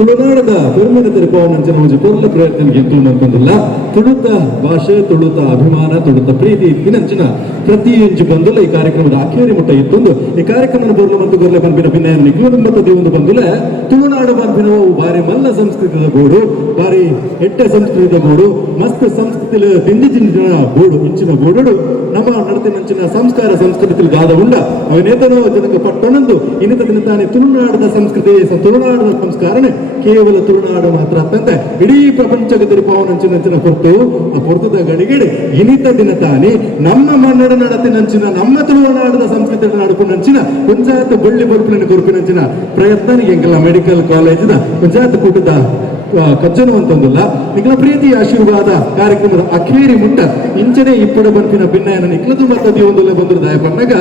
ತುಳುನಾಡದ ಪೆರ್ಮಿನ ತಿರುಪವನಂಚಿನ ಒಂದು ಪೊರ್ಲ ಪ್ರಯತ್ನ ಗೆಂತುಲು ಮಲ್ಪಂದಿಲ್ಲ. ತುಳುತ ಭಾಷೆ, ತುಳುತ ಅಭಿಮಾನ, ತುಳುತ ಪ್ರೀತಿ ಇತ್ತಿನಂಚಿನ ಪ್ರತಿ ಇಂಚು ಬಂದುಲ್ಲ ಈ ಕಾರ್ಯಕ್ರಮದ ಅಖೇರಿ ಮುಟ್ಟ ಇತ್ತೊಂದು ಈ ಕಾರ್ಯಕ್ರಮ ಬರ್ಲು ಮತ್ತು ಗೊರ್ಲೆ ಪಂಪಿನ ಭಿನ್ನ ನಿಗ್ಲುಂಬತ್ತದಿ ಒಂದು ಬಂದುಲೆ ತುಳುನಾಡು ಪಂಪಿನ ಬಾರಿ ಮಲ್ಲ ಸಂಸ್ಕೃತಿದ ಗೋಡು, ಬಾರಿ ಎಟ್ಟೆ ಸಂಸ್ಕೃತಿದ ಗೋಡು, ಮಸ್ತ್ ಸಂಸ್ಕೃತಿ ತಿಂಡಿ ತಿಂಡಿನ ಗೋಡು ಇಂಚಿನ ಗೋಡು ನಮ್ಮ ನಡತಿನಂಚಿನ ಸಂಸ್ಕಾರ ಸಂಸ್ಕೃತಿ ಗಾದ ಉಂಡ ಅವನೇತನೋ ಜನಕ ಪಟ್ಟಣಂದು ಇನ್ನಿತ ದಿನತಾನೆ ತುಳುನಾಡದ ಸಂಸ್ಕೃತಿ ತುಳುನಾಡದ ಸಂಸ್ಕಾರನೇ ಕೇವಲ ತುಳುನಾಡು ಮಾತ್ರ ಅಂತಂತೆ ಇಡೀ ಪ್ರಪಂಚಕ್ಕೆ ತಿರುಪಾವನಂಚಿನಂಚಿನ ಹೊರತು ಆ ಹೊರತದ ಗಡಿಗಡೆ ಇನ್ನಿತ ದಿನತಾನೆ ನಮ್ಮ ಮನ್ನಡ ನಡತಿನಂಚಿನ ನಮ್ಮ ತುಳುನಾಡದ ಸಂಸ್ಕೃತಿ ನಡುಪುನಂಚಿನ ಪಂಚಾಯತ್ ಬಳ್ಳಿ ಬರುಪಿನ ಗುರುಪಿನಂಚಿನ ಪ್ರಯತ್ನ ಎಂಗೆಲ್ಲ ಮೆಡಿಕಲ್ ಕಾಲೇಜಿನ ಪಂಚಾಯತ್ ಕೂಟದ ಕಜ್ಜನು ಅಂತಂದಿಲ್ಲ ನಿಖಲ ಪ್ರೀತಿ ಆಶೀರ್ವಾದ ಕಾರ್ಯಕ್ರಮದ ಅಖೇರಿ ಮುಟ್ಟ ಇಂಚನೆ ಇಪ್ಪಡ ಬನ್ಪಿನ ಭಿನ್ನಯನ ನಿಖಲದು ಮತ್ತದಿ ಒಂದೊಳ್ಳೆ ಬಂದ್ರು ದಾಯ ಪನ್ನಗ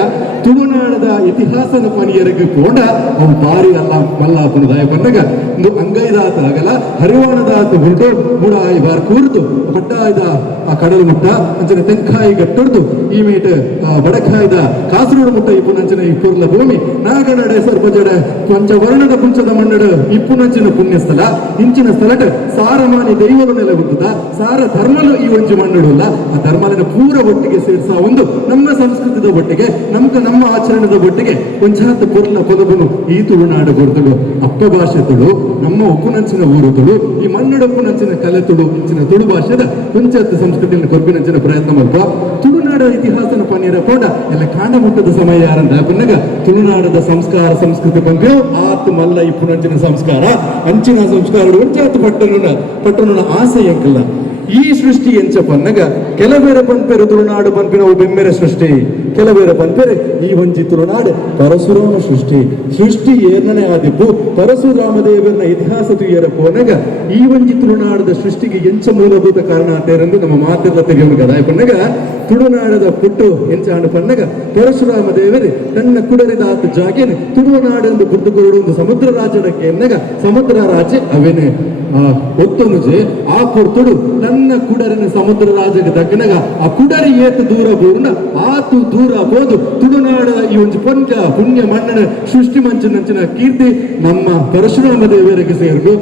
ತುಳುನಾಡದ ಇತಿಹಾಸನ ಪನಿಯರಿಗೆ ಕೋಂಡ ಅವು ಬಾರಿ ಅಲ್ಲ ಮಲ್ಲಾಪನ ದಾಯ ಪನ್ನಗ ಒಂದು ಅಂಗೈದಾತ ಆಗಲ್ಲ ಹರಿವಾಣದಾತ ಹುರುಟು ಮೂಡ ಬಾರ್ ಕೂರ್ತು ಪಟ್ಟಾಯ್ದ ಆ ಕಡಲು ಮುಟ್ಟ ಅಂಚನೆ ತೆಂಕಾಯಿ ಗಟ್ಟೊಡ್ದು ಈ ಮೀಟ್ ಬಡಕಾಯ್ದ ಕಾಸರೂಡು ಮುಟ್ಟ ಇಪ್ಪುನಂಚಿನ ಇಪ್ಪುರ್ಲ ಭೂಮಿ ನಾಗನಡೆ ಸರ್ಪಜಡೆ ಪಂಚವರ್ಣದ ಪುಂಚದ ಮಣ್ಣಡ ಇಪ್ಪುನಂಚಿನ ಪುಣ್ಯಸ್ಥಳ ಇಂಚಿನ ಸ್ಥಳಟ ಸಾರಮಾನಿ ದೈವದ ನೆಲೆ ಹುಟ್ಟುದ ಸಾರ ಧರ್ಮಲು ಈ ಒಂಜಿ ಮಣ್ಣುಡುಲ್ಲ ಆ ಧರ್ಮಲಿನ ಪೂರ ಒಟ್ಟಿಗೆ ಸೇರಿಸ ಒಂದು ನಮ್ಮ ಸಂಸ್ಕೃತಿದ ಒಟ್ಟಿಗೆ ನಮ್ಮ ಆಚರಣೆದ ಒಟ್ಟಿಗೆ ಪಂಚಾಯತ್ ಪುರ್ಲ ಪದಬನು ಈ ತುಳುನಾಡು ಗೊರ್ತಳು ಅಪ್ಪ ಭಾಷೆ ತುಳು ನಮ್ಮ ಉಪ್ಪುನಂಚಿನ ಊರು ತುಳು ಈ ಮಣ್ಣಡ ಉಪ್ಪುನಂಚಿನ ಕಲೆ ತುಳು ಇಂಚಿನ ತುಳು ಭಾಷೆದ ಪಂಚಾಯತ್ ಸಂಸ್ಕೃತಿಯನ್ನು ಕೊರ್ಪಿನಂಚಿನ ಪ್ರಯತ್ನ ಮಲ್ಪ ತುಳುನಾಡ ಇತಿಹಾಸನ ಪನ್ನೀರ ಪೋಂಡ ಎಲ್ಲ ಕಾಂಡ ಮುಟ್ಟದ ಸಮಯ ಯಾರಂದ ಪನ್ನಗ ತುಳುನಾಡದ ಸಂಸ್ಕಾರ ಸಂಸ್ಕೃತಿ ಪಂಪೆ ಆತು ಮಲ್ಲ ಇಪ್ಪುನಂಚಿನ ಸಂಸ್ಕಾರ ಅಂಚಿನ ಸಂಸ್ಕಾರ ಪಟ್ಟಣ ಆಸೆ ಎಂಕಲ್ಲ ಈ ಸೃಷ್ಟಿ ಎಂಚ ಪನ್ನಗ ಕೆಲವೇರ ಪಂಪೆರು ತುಳುನಾಡು ಪಂಪಿನ ಬೆಮ್ಮೆರೆ ಸೃಷ್ಟಿ ಕೆಲವೇರ ಪಂಪೆರೆ ಈ ಒಂಜಿ ತುಳುನಾಡು ಪರಶುರಾಮ ಸೃಷ್ಟಿ ಏರ್ನನೆ ಆದಿಪ್ಪು ಪರಶುರಾಮದೇವರನ ಇತಿಹಾಸ ತುಯ್ಯರ ಪೋನಗ ಈ ಒಂಜಿ ತುಳುನಾಡದ ಸೃಷ್ಟಿಗೆ ಎಂಚ ಮೂಲಭೂತ ಕಾರಣ ಆತೇರೆಂದು ನಮ್ಮ ಮಾತೆಲ್ಲ ತೆಗೆಯೋಣ ಗದಾಯ ಪನ್ನಗ ತುಳುನಾಡದ ಪುಟ್ಟು ಎಂಚಾಂಡು ಪನ್ನಗ ಪರಶುರಾಮ ದೇವರೇ ತನ್ನ ಕುಡರಿದಾತ ಜಾಗೇನೆ ತುಳುನಾಡೆಂದು ಗುರ್ದುಕೊರಡು ಒಂದು ಸಮುದ್ರ ರಾಜ್ಯಕ್ಕೆ ಎನ್ನಗ ಸಮುದ್ರ ರಾಜ್ಯ ಅವೇನೆ ಒತ್ತೊಂದುಜೆ ಆ ಕೊರ್ತುಡು ನನ್ನ ಕುಡರಿನ ಸಮುದ್ರ ರಾಜಗೆ ತಗ್ಗನಗ ಆ ಕುಡರಿ ಏತು ದೂರ ಬೋರ್ನ ಆತು ದೂರ ಹೋದು ತುಳುನಾಡ ಈ ಒಂದು ಪುಣ್ಯ ಮಣ್ಣನ ಸೃಷ್ಟಿ ಮಂಚಿನಂಚಿನ ಕೀರ್ತಿ ನಮ್ಮ ಪರಶುರಾಮ ದೇವರಿಗೆ ಸೇರ್ದು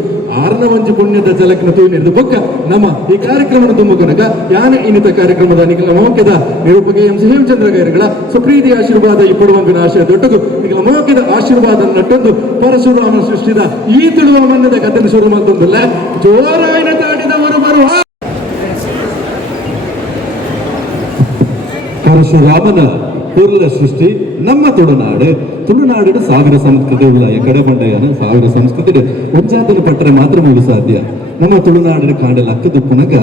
ಆರ್ನ ಒಂಜಿ ಪುಣ್ಯದ ಜಲಕ್ನ ತೂನಿರ್ದು ಬೊಕ್ಕ ನಮ್ಮ ಈ ಕಾರ್ಯಕ್ರಮದ ತುಂಬಕನಗ ಯಾನ ಇನ್ನಿತ ಕಾರ್ಯಕ್ರಮದ ನಿಖಲ ಮೋಕ್ಯದ ನಿರೂಪಕ ಎಂ ಸಿ ಹೇಮಚಂದ್ರ ಗೈರಗಳ ಸುಪ್ರೀತಿ ಆಶೀರ್ವಾದ ಈ ಪಡುವಂಪಿನ ಆಶಯ ದೊಡ್ಡದು ನಿಖಲ ಮೋಕ್ಯದ ಆಶೀರ್ವಾದ ನಟ್ಟೊಂದು ಪರಶುರಾಮ ಸೃಷ್ಟಿದ ಈ ತುಳುವ ಮನ್ನದ ಕಥನ ಶುರು ಮತ್ತೊಂದಲ್ಲ ಜೋರಾಯಿನ ತಾಡಿದವರು ಬರುವ ಪರಶುರಾಮನ ಪೂರ್ಲ ಸೃಷ್ಟಿ ನಮ್ಮ ತುಳುನಾಡು ಸಾವಿರ ಸಂಸ್ಕೃತಿ ಉಳ್ಳ ಎಕಡೆ ಬಂಡೆಯನ ಸಾವಿರ ಸಂಸ್ಕೃತಿ ಒಂಜಾತನ ಪಟ್ಟರೆ ಮಾತ್ರ ಮೂಲ ಸಾಧ್ಯ ನಮ್ಮ ತುಳುನಾಡಿನ ಕಾಂಡಲ ಅಕ್ಕದ ಪುನಗ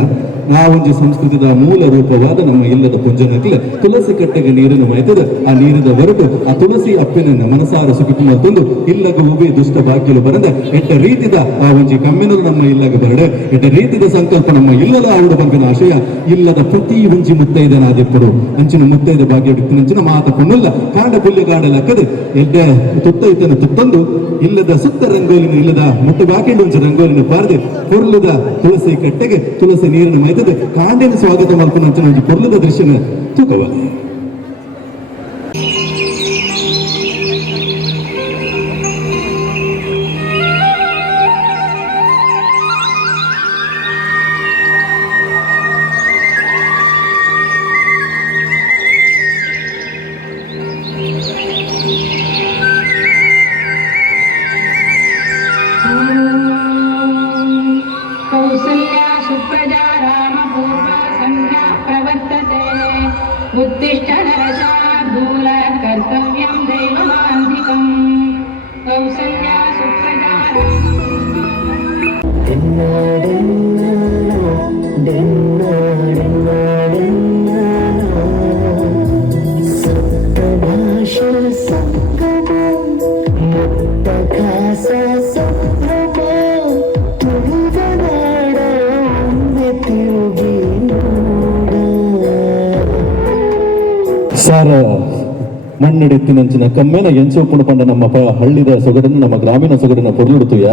ಆ ಒಂಜಿ ಸಂಸ್ಕೃತಿದ ಮೂಲ ರೂಪವಾದ ನಮ್ಮ ಇಲ್ಲದ ಪುಂಜನಕ್ಲೆ ತುಳಸಿ ಕಟ್ಟೆಗೆ ನೀರನ್ನು ಮೈತದ ಆ ನೀರಿದ ಹೊರಟು ಆ ತುಳಸಿ ಅಪ್ಪಿನ ಮನಸಾರ ಸುಖಿ ತಂದು ಇಲ್ಲಗ ಹೂವಿ ದುಷ್ಟ ಭಾಗ್ಯಲು ಬರದ ಎಟ್ಟ ರೀತಿದ ಆ ಒಂಜಿ ಕಮ್ಮಿನರು ನಮ್ಮ ಇಲ್ಲಗ ಬರಡೆ ಎಟ್ಟ ರೀತಿದ ಸಂಕಲ್ಪ ನಮ್ಮ ಇಲ್ಲದ ಆವುಡ ಬಂಪಿನ ಆಶಯ ಇಲ್ಲದ ಪ್ರತಿ ಒಂಜಿ ಮುತ್ತೈದನಾದಿಪ್ಪಡು ಅಂಚಿನ ಮುತ್ತೈದ ಭಾಗ್ಯ ಬಿತ್ತಿನಂಚಿನ ಮಾತ ಪುಣ್ಣಲ್ಲ ಕಾಂಡ ಪುಲ್ಯ ಕಾಡಲಕ್ಕದೆ ಎಡ್ಡೆ ತುತ್ತೈತನ ತುತ್ತಂದು ಇಲ್ಲದ ಸುತ್ತ ರಂಗೋಲಿನ ಇಲ್ಲದ ಮುಟ್ಟು ಬಾಕಿಂಡು ಒಂಚ ರಂಗೋಲಿನ ಪಾರ್ದೆ ಪೊರ್ಲದ ತುಳಸಿ ಕಟ್ಟೆಗೆ ತುಳಸಿ ನೀರಿನ ಮೈತದೆ ಕಾಂಡಿನ ಸ್ವಾಗತ ಮಲ್ಪನ ಅಂಚಿನ ಒಂಜಿ ಪೊರ್ಲದ ದೃಶ್ಯನ ತೂಕವ उत्तिष्ठ नरशार्दूल कर्तव्यं दैवमान्तिकम् कौसल्या सुप्रजा ಸರ್ ಮಣ್ಣಿಡೆತ್ತಿನಂಚಿನ ಕಮ್ಮೆನ ಎಂಚೋಪುಣ ಪಂಡ ನಮ್ಮ ಹಳ್ಳಿದ ಸೊಗಡನ್ನು ನಮ್ಮ ಗ್ರಾಮೀಣ ಸೊಗಡನ್ನ ಪೊರ್ಲುಡುತ್ತುಯ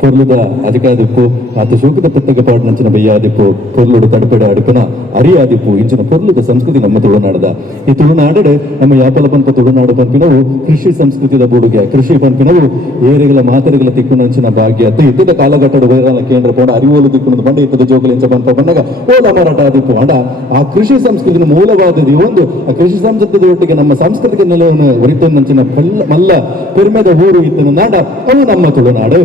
ಪೊರ್ಲುದ ಅಧಿಕಾದಿಪ್ಪು ಆತ ಶೋಕದ ಪುಸ್ತಕ ಪಾಡಿನಂಚಿನ ಬಯ್ಯಾದಿಪ್ಪು ಪೊರ್ಲುಡು ತಡಪೆಡ ಅಡುಕನ ಅರಿಯಾದಿಪ್ಪು ಇಂಚಿನ ಪೊರ್ಲುದ ಸಂಸ್ಕೃತಿ ನಮ್ಮ ತುಳುನಾಡದ ಈ ತುಳುನಾಡಡೆ ನಮ್ಮ ಯಾಪಲ ಪಂಪ ತುಳುನಾಡು ಪಂಪಿನವು ಕೃಷಿ ಸಂಸ್ಕೃತಿದ ಬೂಡುಗೆ ಕೃಷಿ ಪಂಪಿನವು ಏರೆಗಳ ಮಾತರೆಗಳ ತಿಕ್ಕುನಂಚಿನ ಭಾಗ್ಯ ಇದ್ದದ ಕಾಲಘಟ್ಟದ ವೈರಾಲ ಕೇಂದ್ರ ಪೋಡ ಅರಿವೋಲು ತಿಕ್ಕುನದು ಬಂಡ ಇತ್ತದ ಜೋಗಲಿಂಚ ಪಂಪ ಬಂದಾಗ ಓಲ ಮಾರಾಟ ಆದಿಪ್ಪು ಅಂಡ ಆ ಕೃಷಿ ಸಂಸ್ಕೃತಿನ ಮೂಲವಾದದ್ದು ಒಂದು ಆ ಕೃಷಿ ಸಂಸ್ಕೃತಿಯ ಒಟ್ಟಿಗೆ ನಮ್ಮ ಸಾಂಸ್ಕೃತಿಕ ನೆಲೆಯನ್ನು ಒರಿತಂಚಿನ ಮಲ್ಲ ಪೆರ್ಮೆದ ಊರು ಇತ್ತನ ನಾಡ ಅವು ನಮ್ಮ ತುಳುನಾಡು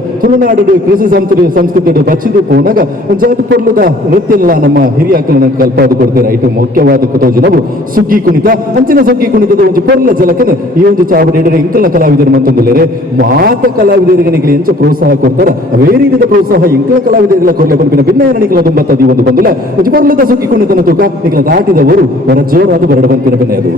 ಕೃಷಿ ಸಂಸ್ಕೃತಿ ಬಚ್ಚಿದು ಪೋನಾಗ ಜಾತಿ ಪೊರ್ಲುದ ನೃತ್ಯ ನಮ್ಮ ಹಿರಿಯಾಕಲನ ಕಲ್ಪಾದು ಕೊಡ್ತಾರೆ ಐಟು ಮುಖ್ಯವಾದ ಕುತೋಜು ನಾವು ಸುಗ್ಗಿ ಕುಣಿತ ಅಂಚಿನ ಸುಗ್ಗಿ ಕುಣಿತದ ಒಂದು ಪೊರ್ಲ ಜಲಕನ ಈ ಒಂದು ಚಾವಡಿ ಇಂಕಲ ಕಲಾವಿದರು ಮಂತಂದುಲೇರೆ ಮಾತ ಕಲಾವಿದರಿಗೆ ಎಂಚ ಪ್ರೋತ್ಸಾಹ ಕೊಡ್ತಾರ ಅವೇ ರೀತಿಯ ಪ್ರೋತ್ಸಾಹ ಇಂಕಲ ಕಲಾವಿದರಿಗೆಲ್ಲ ಕೊಡ್ಲೆ ಪಂಪಿನ ಭಿನ್ನ ನಿಖಲ ತುಂಬತ್ತದಿ ಒಂದು ಬಂದಿಲ್ಲ ಪೊರ್ಲದ ಸುಗ್ಗಿ ಕುಣಿತನ ತೂಕ ನಿಖಲ ದಾಟಿದವರು ಹೊರ ಜೋರಾದ ಬರಡ ಪಂಪಿನ ಭಿನ್ನ ಎದು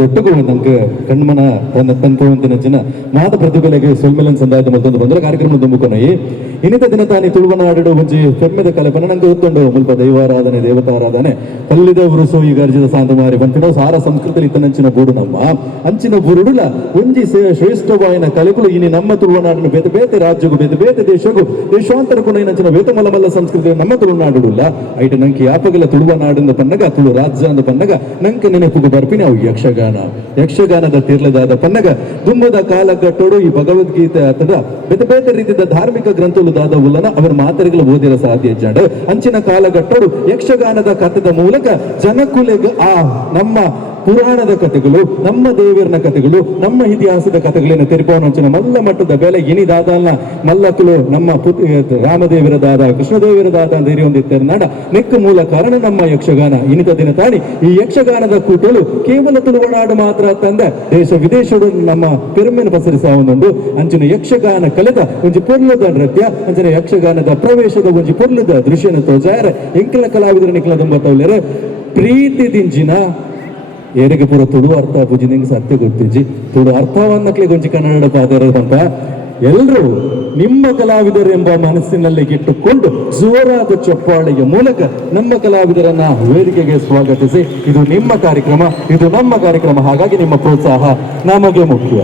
ದೊಡ್ಡಗೂ ನಂಗೆ ಕಣ್ಮನ ಒಂದು ತಂಪುವಂತಿನ ಜನ ಮಾತ ಪ್ರತಿಭೆಗೆ ಸೊಲ್ಮೆಲನ್ ಸಂದಾಯದ ಮತ್ತೊಂದು ಬಂದ್ರೆ ಕಾರ್ಯಕ್ರಮ ತುಂಬುಕೊನಯಿ ಇನ್ನಿತ ದಿನ ತಾನಿ ತುಳುವನಾಡು ಒಂಜಿ ಫೆಮ್ಮೆದ ಕಲೆಪನ ನಂಗೆ ಗೊತ್ತುಂಡು ಮುಲ್ಪ ದೈವಾರಾಧನೆ ದೇವತಾರಾಧನೆ ಪಲ್ಲಿದ ಉರುಸು ಈ ಗರ್ಜದ ಸಾಂತಮಾರಿ ಬಂತಿನೋ ಸಾರ ಸಂಸ್ಕೃತಿ ಇತ್ತನಂಚಿನ ಬೂಡು ನಮ್ಮ ಅಂಚಿನ ಬುರುಡುಲ ಒಂಜಿ ಶ್ರೇಷ್ಠವಾಯಿನ ಕಲೆಗಳು ಇನಿ ನಮ್ಮ ತುಳುವನಾಡಿನ ಬೇತೆ ಬೇತೆ ರಾಜ್ಯಗೂ ಬೇತೆ ಬೇತೆ ದೇಶಗೂ ದೇಶಾಂತರ ಕುಣಿನಂಚಿನ ಬೇತೆ ಮಲ್ಲ ಸಂಸ್ಕೃತಿ ನಮ್ಮ ತುಳುನಾಡುಲ್ಲ ಐಟ ನಂಗೆ ಯಾಪಗಲ ತುಳುವನಾಡಿಂದ ಪನ್ನಗ ತುಳು ರಾಜ್ಯ ಅಂದ ಪನ್ನಗ ನಂಗೆ ನೆನಪುಗು ಬರ್ಪಿನಿ ಅವು ಯಕ್ಷಗಾನದ ತೀರ್ಲದಾದ ಪನ್ನಗ ದುಂಬದ ಕಾಲಘಟ್ಟೋಡು ಈ ಭಗವದ್ಗೀತೆ ಅಥವಾ ಬೇತೆ ಬೇತೆ ರೀತಿಯ ಧಾರ್ಮಿಕ ಗ್ರಂಥಗಳು ದಾದ ಉಲ್ಲನ ಅವರ ಮಾತರಿಗಳು ಓದಿರ ಸಾಧ್ಯ ಜಾಡು ಅಂಚಿನ ಕಾಲಘಟ್ಟೋಡು ಯಕ್ಷಗಾನದ ಕಥೆದ ಮೂಲಕ ಜನಕುಲೆಗೆ ಆ ನಮ್ಮ ಪುರಾಣದ ಕಥೆಗಳು ನಮ್ಮ ದೇವರನ ಕಥೆಗಳು ನಮ್ಮ ಇತಿಹಾಸದ ಕಥೆಗಳನ್ನ ತೆರಪವನಂಚಿನ ಮಲ್ಲ ಮಟ್ಟದ ಬೆಲೆ ಇನಿದಾದಲ್ಲ ಮಲ್ಲಕುಲು ನಮ್ಮ ರಾಮದೇವರ ದಾದ ಕೃಷ್ಣದೇವರ ದಾದ ಅಂತ ಹಿರಿಯೊಂದಿರ್ತಾರೆ ನಾಡ ನೆಕ್ಕ ಮೂಲ ಕಾರಣ ನಮ್ಮ ಯಕ್ಷಗಾನ ಇನ್ನಿತ ದಿನ ತಾಳಿ ಈ ಯಕ್ಷಗಾನದ ಕೂಟಲು ಕೇವಲ ತುಳುವನಾಡು ಮಾತ್ರ ತಂದ ದೇಶ ವಿದೇಶಗಳು ನಮ್ಮ ಪೆರುಮೆನ ಪಸರಿಸ ಒಂದೊಂದು ಅಂಚಿನ ಯಕ್ಷಗಾನ ಕಲೆದ ಒಂಜಿ ಪೊರ್ಲದ ನೃತ್ಯ ಅಂಚಿನ ಯಕ್ಷಗಾನದ ಪ್ರವೇಶದ ಒಂಜಿ ಪೊರ್ಲದ ದೃಶ್ಯನ ತೋಜಾರ ಎಂಕಲ ಕಲಾವಿದರ ನಿಖಲ ತುಂಬತ್ತವಲೇರೆ ಪ್ರೀತಿ ದಿಂಜಿನ ಏರಿಗೆ ಪೂರ ತುಳು ಅರ್ಥ ಪೂಜಿ ನಿಂಗೆ ಸತ್ಯ ಗೊತ್ತಿಜ್ಜಿ ತುಳು ಅರ್ಥವನ್ನಕ್ಲೆ ಗೊಂಚಿ ಕನ್ನಡ ಪಾದರ ಅಂತ ಎಲ್ಲರೂ ನಿಮ್ಮ ಕಲಾವಿದರು ಎಂಬ ಮನಸ್ಸಿನಲ್ಲಿ ಇಟ್ಟುಕೊಂಡು ಜೋರಾದ ಚಪ್ಪಾಳೆಯ ಮೂಲಕ ನಮ್ಮ ಕಲಾವಿದರನ್ನ ವೇದಿಕೆಗೆ ಸ್ವಾಗತಿಸಿ ಇದು ನಿಮ್ಮ ಕಾರ್ಯಕ್ರಮ ಇದು ನಮ್ಮ ಕಾರ್ಯಕ್ರಮ ಹಾಗಾಗಿ ನಿಮ್ಮ ಪ್ರೋತ್ಸಾಹ ನಮಗೆ ಮುಖ್ಯ.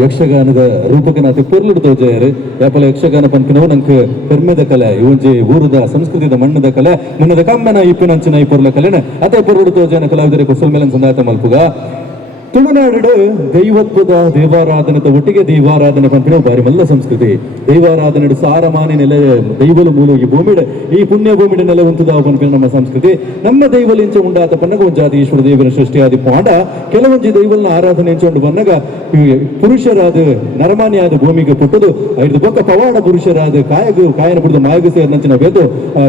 ಯಕ್ಷಗಾನದ ರೂಪಕನಾಥ ಪೊರ್ಲುಡು ತೋಜಾಯರು ಯಾಪಲ ಯಕ್ಷಗಾನ ಪಂಪಿನವು ನಂಗೆ ಪೆರ್ಮೆದ ಕಲೆ ಇವೊಂಜಿ ಊರದ ಸಂಸ್ಕೃತಿದ ಮಣ್ಣದ ಕಲೆ ಮುನ್ನದ ಕಮ್ಮನ ಇಪ್ಪಿನಂಚಿನ ಈ ಪೊರ್ಲ ಕಲೆನ ಅತ ಪೊರ್ಲುಡು ತೋಜಾನ ಕಲಾವಿದರಿಗೆ ಕುಸಲ್ ಮೇಲನ್ ಸಂದಾತ ಮಲ್ಪುಗ ತುಳುನಾಡು ದೈವತ್ವದ ದೇವಾರಾಧನದ ಒಟ್ಟಿಗೆ ದೈವಾರಾಧನೆ ಪಂಪಿನ ಬಾರಿ ಮಲ್ಲ ಸಂಸ್ಕೃತಿ ದೈವಾರಾಧನೆ ಸಾರಮಾನಿ ನೆಲೆ ದೈವಲು ಮೂಲ ಈ ಭೂಮಿಡ ಈ ಪುಣ್ಯ ಭೂಮಿಡ ನೆಲೆ ಉಂಟುದಾವ ಪಂಪಿನ ನಮ್ಮ ಸಂಸ್ಕೃತಿ ನಮ್ಮ ದೈವಲಿಂಚ ಉಂಡಾತ ಪನ್ನಗ ಒಂಜಾತಿ ಈಶ್ವರ ದೇವರ ಸೃಷ್ಟಿ ಆದಿ ಪಾಂಡ ಕೆಲವೊಂಜಿ ದೈವಲ್ನ ಆರಾಧನೆ ಎಂಚೊಂಡು ಬನ್ನಗ ಪುರುಷರಾದ ನರಮಾನ್ಯಾದ ಭೂಮಿಗೆ ಪುಟ್ಟದು ಐದು ಬೊಕ್ಕ ಪವಾಡ ಪುರುಷರಾದ ಕಾಯನ ಬಿಡದು ಮಾಯಗ ಸೇರಿನಂಚಿನ ಬೇದು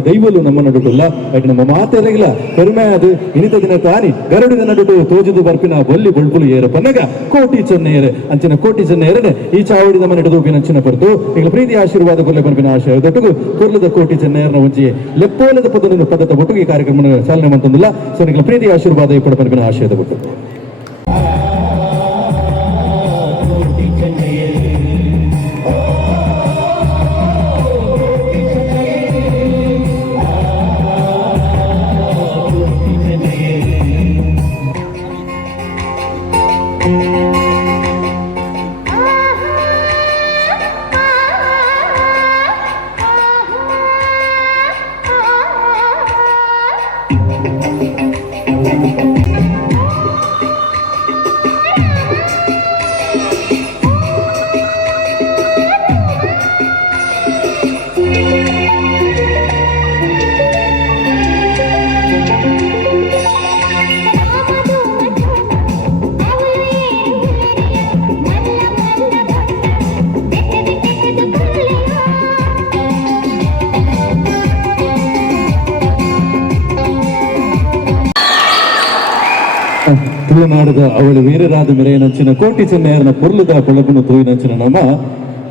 ದೈವಲು ನಮ್ಮ ನಡುಟಲ್ಲ ಐದು ನಮ್ಮ ಮಾತೆರಗಿಲ್ಲ ಕರುಮೆ ಅದು ಇನಿತ ದಿನ ತಾನಿ ಗರುಡಿನ ನಡುಟು ತೋಜುದು ಬರ್ಪಿನ ಬೊಲ್ಲಿ ಬೊಳ್ಪುಲು ಏರ ಪನ್ನಗ ಕೋಟಿ ಚೆನ್ನೈಯರೆ ಅಂಚಿನ ಕೋಟಿ ಚೆನ್ನೈಯರನೆ ಈ ಚಾವಡಿದ ಮನೆ ದೂಪಿನ ಅಂಚಿನ ಪಡೆದು ಈಗ ಪ್ರೀತಿ ಆಶೀರ್ವಾದ ಕೊರ್ಲೆ ಬರ್ಪಿನ ಆಶಯ ದೊಟ್ಟುಗು ಕೊರ್ಲದ ಕೋಟಿ ಚೆನ್ನೈಯರನ ಒಂಜಿ ಲೆಪ್ಪೋಲದ ಪದದ ಒಟ್ಟಿಗೆ ಈ ಕಾರ್ಯಕ್ರಮ ಚಾಲನೆ ಮಂತಂದಿಲ್ಲ ಸೊ ನಿಗಳ ಪ್ರೀತಿ ಆಶೀರ್ವಾದ ಇಪ್ಪಡ ಬರ್ಪಿನ ಆಶಯದ ಬಿಟ್ಟು ತುಳುನಾಡದ ಅವಳು ವೀರರಾದ ಮೆರೆಯನಂಚಿನ ಕೋಟಿ ಚೆನ್ನೈಯರನ ಪೊರ್ಲದ ಪೊಳಗುನು ತೂಯಿನಂಚಿನ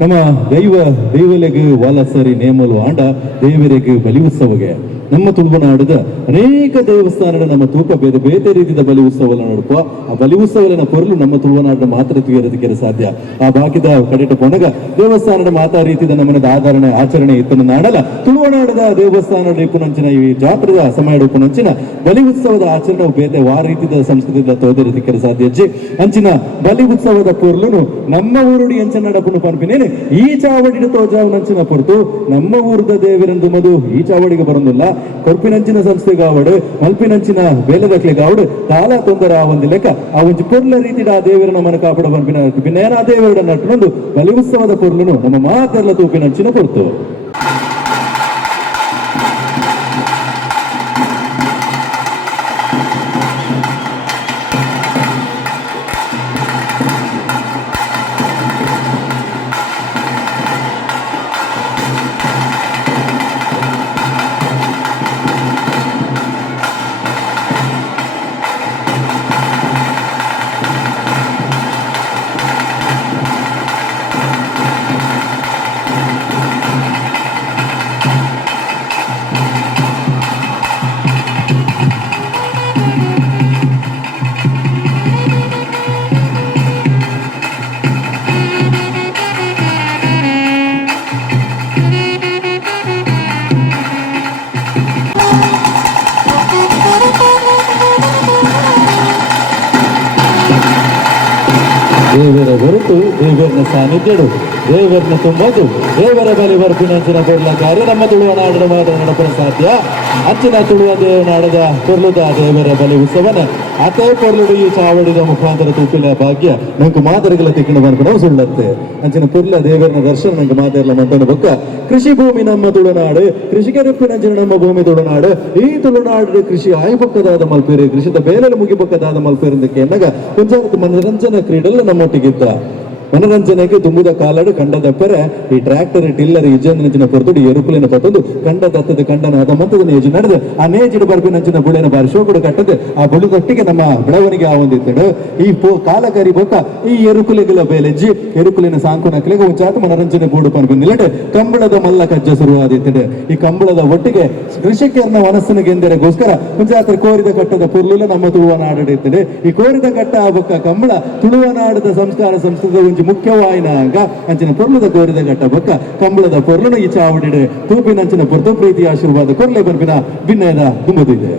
ನಮ್ಮ ದೈವಲೆಗೆ ವಾಲಸರಿ ನೇಮಲು ಆಂಡ ದೇವರಿಗೆ ಬಲಿ ಉತ್ಸವಗೆ ನಮ್ಮ ತುಳುನಾಡದ ಅನೇಕ ದೇವಸ್ಥಾನದ ನಮ್ಮ ತೂಕ ಬೇರೆ ಬೇರೆ ರೀತಿಯ ಬಲಿ ಉತ್ಸವ ನಡುಪುವ ಆ ಬಲಿ ಉತ್ಸವನ ಪೊರ್ಲು ನಮ್ಮ ತುಳುನಾಡಿನ ಮಾತ್ರ ತುಯರದಕ್ಕೆ ಸಾಧ್ಯ ಆ ಬಾಕಿದ ಕಡೆಟ ಪೊನಗ ದೇವಸ್ಥಾನದ ಮಾತಾ ರೀತಿಯ ನಮ್ಮನದ ಆಚರಣೆ ಇತ್ತನ ನಾಡಲ್ಲ ತುಳುನಾಡದ ದೇವಸ್ಥಾನದ ಇಪ್ಪುನಂಚಿನ ಈ ಜಾತ್ರೆದ ಸಮಯ ಉಪ್ಪುನಂಚಿನ ಬಲಿ ಉತ್ಸವದ ಆಚರಣೆ ಬೇತೆ ವಾ ರೀತಿಯ ಸಂಸ್ಕೃತಿಯಿಂದ ತೋದರಿದಕ್ಕೆ ಸಾಧ್ಯ ಅಂಚಿನ ಬಲಿ ಉತ್ಸವದ ಪೊರ್ಲುನು ನಮ್ಮ ಊರುಡಿ ಅಂಚ ನಡಪುನು ಪಂಪಿನೇನೆ ಈ ಚಾವಡಿನ ತೋಜಾವನಂಚಿನ ಪೊರ್ತು ನಮ್ಮ ಊರದ ದೇವರಂದು ಮದು ಈ ಚಾವಡಿಗೆ ಬರಂದಿಲ್ಲ ಕೊರ್ಪಿನಂಚಿನ ಸಂಸ್ಥೆಗಾವಡು ಮಲ್ಪಿನಂಚಿನ ಬೇಲದಕ್ಲೆಗಾವಡು ತಾಲ ತೊಂದರ ಒಂದು ಲೆಕ್ಕ ಆ ಒಂಜಿ ಪೊರ್ಲ ರೀತಿಯ ಆ ದೇವರನ್ನ ಮನ ಕಾಪಾಡ ಪಂಪಿನ ಪಿನ್ನೇನ ಆ ದೇವರ ನಟ್ಟನೊಂದು ಬಲಿ ಉತ್ಸವದ ಪೊರ್ಲುನು ನಮ್ಮ ಮಾತೆರ್ಲ ತೂಪಿನಂಚಿನ ಪೊರ್ತು ದೇವರ ಹೊರತು ದೇವರನ್ನ ಸಾನ್ನಿಧ್ಯಡು ದೇವರನ್ನ ತುಂಬದು ದೇವರ ಬಲಿ ಬರ್ಪಿನಂಚಿನ ಪೊರ್ಲ ಕಾರ್ಯ ನಮ್ಮ ತುಳುವನಾಡದ ಮಾತ್ರ ನಡಪನ ಸಾಧ್ಯ ಅಂಚಿನ ತುಳುವ ದೇವನಾಡದ ಪೊರ್ಲುದ ದೇವರ ಬಲಿ ಉತ್ಸವನ ಅತೇ ಪೊರ್ಲುಡು ಈ ಚಾವಡಿದ ಮುಖಾಂತರ ತೂಪಿಲ ಭಾಗ್ಯ ನಂಗೆ ಮಾದರಿಗಳ ತಿಕ್ಕಣ ಬರ್ಕೊಂಡು ಸುಳ್ಳತ್ತೆ ಅಂಚಿನ ಪೊರ್ಲ ದೇವರನ ದರ್ಶನ ನಂಗೆ ಮಾದರಿಲ ಮಂಟನ ಬೊಕ್ಕ ಕೃಷಿ ಭೂಮಿ ನಮ್ಮ ತುಳುನಾಡು ಕೃಷಿಕರಿಪ್ಪಿನಂಚಿನ ನಮ್ಮ ಭೂಮಿ ತುಳುನಾಡು ಈ ತುಳುನಾಡು ಕೃಷಿ ಆಯ್ಬೊಕ್ಕದಾದ ಮಲ್ಪೇರಿ ಕೃಷಿದ ಬೇರೆಲ್ಲ ಮುಗಿಬೊಕ್ಕದಾದ ಮಲ್ಪೇರಿಂದಕ್ಕೆ ಎನ್ನಗ ಕೊಂಚ ಮನರಂಜನಾ ಕ್ರೀಡೆಲ್ಲ ನಮ್ಮೊಟ್ಟಿಗಿದ್ದ ಮನರಂಜನೆಗೆ ತುಂಬುದ ಕಾಲಡು ಕಂಡದಪ್ಪರೆ ಈ ಟ್ರ್ಯಾಕ್ಟರ್ ಟಿಲ್ಲರ್ ಇಜ್ಜಂದಿನ ಪೊರ್ತುಡು ಎರುಪುಲಿನ ಪತ್ತೊಂದು ಕಂಡ ತತ್ತದ ಕಂಡನ ಅದ ಮಂತದ ನೇಜು ನಡೆದು ಆ ನೇಜಿಡು ಬರ್ಪಿನಂಚಿನ ಬುಳೆನ ಬಾರಿ ಶೋಕುಡು ಕಟ್ಟದು ಆ ಬುಳುದೊಟ್ಟಿಗೆ ನಮ್ಮ ಬೆಳವಣಿಗೆ ಆವೊಂದಿತ್ತಡು ಈ ಕಾಲ ಕರಿ ಬೊಕ್ಕ ಈ ಎರುಕುಲಿಗಳ ಬೇಲೆಜ್ಜಿ ಎರುಕುಲಿನ ಸಾಂಕುನಕ್ಲೆಗೆ ಒಂಚಾತು ಮನರಂಜನೆ ಬೋಡು ಪನ್ಬಿಂದಿಲ್ಲಡೆ ಕಂಬಳದ ಮಲ್ಲ ಕಜ್ಜ ಶುರುವಾದಿತ್ತಡೆ ಈ ಕಂಬಳದ ಒಟ್ಟಿಗೆ ಕೃಷಿಕರನ್ನ ಮನಸ್ಸಿನಗೆಂದರೆಗೋಸ್ಕರ ಒಂಚಾತ್ರ ಕೋರಿದ ಕಟ್ಟದ ಪುರ್ಲುಲ ನಮ್ಮ ತುಳುವನಾಡಿರ್ತದೆ ಈ ಕೋರಿದ ಕಟ್ಟ ಆ ಬೊಕ್ಕ ಕಂಬಳ ತುಳುವನಾಡದ ಸಂಸ್ಕಾರ ಸಂಸ್ಕೃತ ಮುಖ್ಯವಾಯಿನಾಗ ಅಂಚಿನ ಪೊರ್ಲದ ಕೋರಿದ ಘಟ್ಟ ಬೊಕ್ಕ ಕಂಬಳದ ಪೊರ್ಲನು ಈ ಚಾವಡಿಡೆ ತೂಪಿನಂಚಿನ ಪೊರ್ತು ಪ್ರೀತಿ ಆಶೀರ್ವಾದ ಕೊರ್ಲೆ ಬರ್ಪಿನ ಭಿನ್ನಯದ ತುಂಬುತ್ತಿದೆ.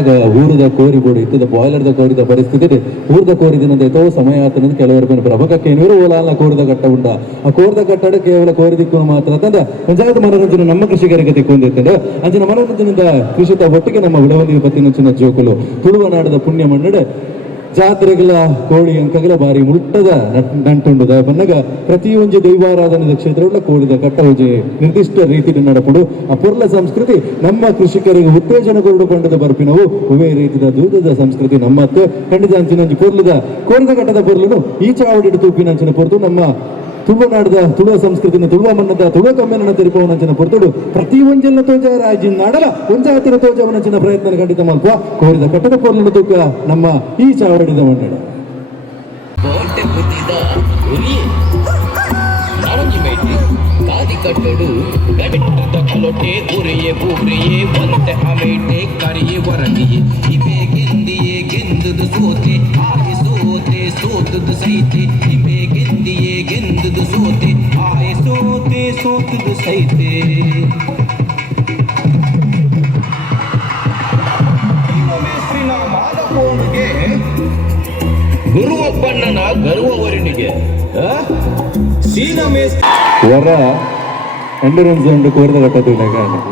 ಪಂಡಗ ಊರದ ಕೋರಿ ಬೋಡು ಇತ್ತದ ಬಾಯ್ಲರ್ದ ಕೋರಿದ ಪರಿಸ್ಥಿತಿ ಊರ್ದ ಕೋರಿದಿನದ ಎತ್ತೋ ಸಮಯ ಆತನದ ಕೆಲವರು ಪ್ರಭಕಕ್ಕೆ ನೀರು ಓಲಾಲ ಕೋರಿದ ಘಟ್ಟ ಉಂಡ ಆ ಕೋರಿದ ಘಟ್ಟಡ ಕೇವಲ ಕೋರಿದಿಕ್ಕು ಮಾತ್ರ ತಂದ ಪಂಚಾಯತ್ ಮನೋರಂಜನೆ ನಮ್ಮ ಕೃಷಿಕರಿಗೆ ತಿಕ್ಕೊಂಡಿರ್ತದೆ ಅಂಚಿನ ಮನೋರಂಜನೆಯಿಂದ ಕೃಷಿತ ಒಟ್ಟಿಗೆ ನಮ್ಮ ವಿಳವಲಿ ಪತ್ತಿನಂಚಿನ ಜೋಕುಲು ತುಳುವನಾಡದ ಪುಣ್ಯ ಮಣ್ಣಡೆ ಜಾತ್ರೆಗಳ ಕೋಳಿ ಅಂಕಗಳ ಬಾರಿ ಮುಟ್ಟದ ನಂಟುಂಡುದ ಬನ್ನಗ ಪ್ರತಿಯೊಂದು ದೈವಾರಾಧನೆದ ಕ್ಷೇತ್ರಗಳ ಕೋಳಿದ ಕಟ್ಟವುಜಿ ನಿರ್ದಿಷ್ಟ ರೀತಿಯಲ್ಲಿ ನಡಪಡು ಆ ಪೊರ್ಲ ಸಂಸ್ಕೃತಿ ನಮ್ಮ ಕೃಷಿಕರಿಗೆ ಉತ್ತೇಜನಗೊಂಡುಕೊಂಡದ ಬರ್ಪಿನವು ಉವೇ ರೀತಿಯ ದೂಧದ ಸಂಸ್ಕೃತಿ ನಮ್ಮತ್ತು ಖಂಡಿತ ಅಂಚಿನಂಚು ಪೊರ್ಲದ ಕೋರಿದ ಕಟ್ಟದ ಪೊರ್ಲನು ಈ ಚಾವಡಿ ತೂಪಿನಂಚಿನ ಪೊರ್ತು ನಮ್ಮ ತುಳುನಾಡದ ತುಳುವ ಸಂಸ್ಕೃತಿನ ತುಳುವ ಮಣ್ಣದ ತುಳುವ ಕಮ್ಮೆನ ತೆರಿಪವನಂಚಿನ ಪೊರ್ತುಡು ಪ್ರತಿ ಒಂಜೆಲ್ಲ ತೋಜ ರಾಜ್ಯ ನಾಡಲ ಒಂಜಾತಿರ ತೋಜವನಂಚಿನ ಪ್ರಯತ್ನ ಖಂಡಿತ ಮಲ್ಪ ಕೋರಿದ ಕಟ್ಟದ ಪೊರ್ಲನ ತೂಕ ನಮ್ಮ ಈ ಚಾವಡಿದ ಮಣ್ಣಡ ಕೋಟೆ ಬುದ್ಧಿದ ಹುಲಿ ನಾರಂಜಿ ಮೇಟಿ ಕಾದಿ ಕಟ್ಟಡು ಗಟ್ಟದ ಕಲೊಟ್ಟೆ ಉರಿಯೆ ಬೂರಿಯೆ ಒಂತೆ ಅಮೇಟೆ ಕರಿಯೆ ವರದಿಯೆ ಇವೆ ಗೆಂದಿಯೆ ಗೆಂದುದು ಸೋತೆ ಆಗಿ ಸೋತೆ ಸೋತುದು ಸೈತೆ ಇವೆ ಗೆಂದಿಯೆ ಗೆಂದುದು ಸೋತೆ ಆಯೆ ಸೋತೆ ಸೋತುದು ಸೈತೆ ಮಾದಕೋನಿಗೆ ಗುರುವಪ್ಪಣ್ಣನ ಗರ್ವವರನಿಗೆ ವರ ಎಂಡೂರೆನ್ಸ್ ಉಂಡು ಕೋರಿದ ಕಟ್ಟದು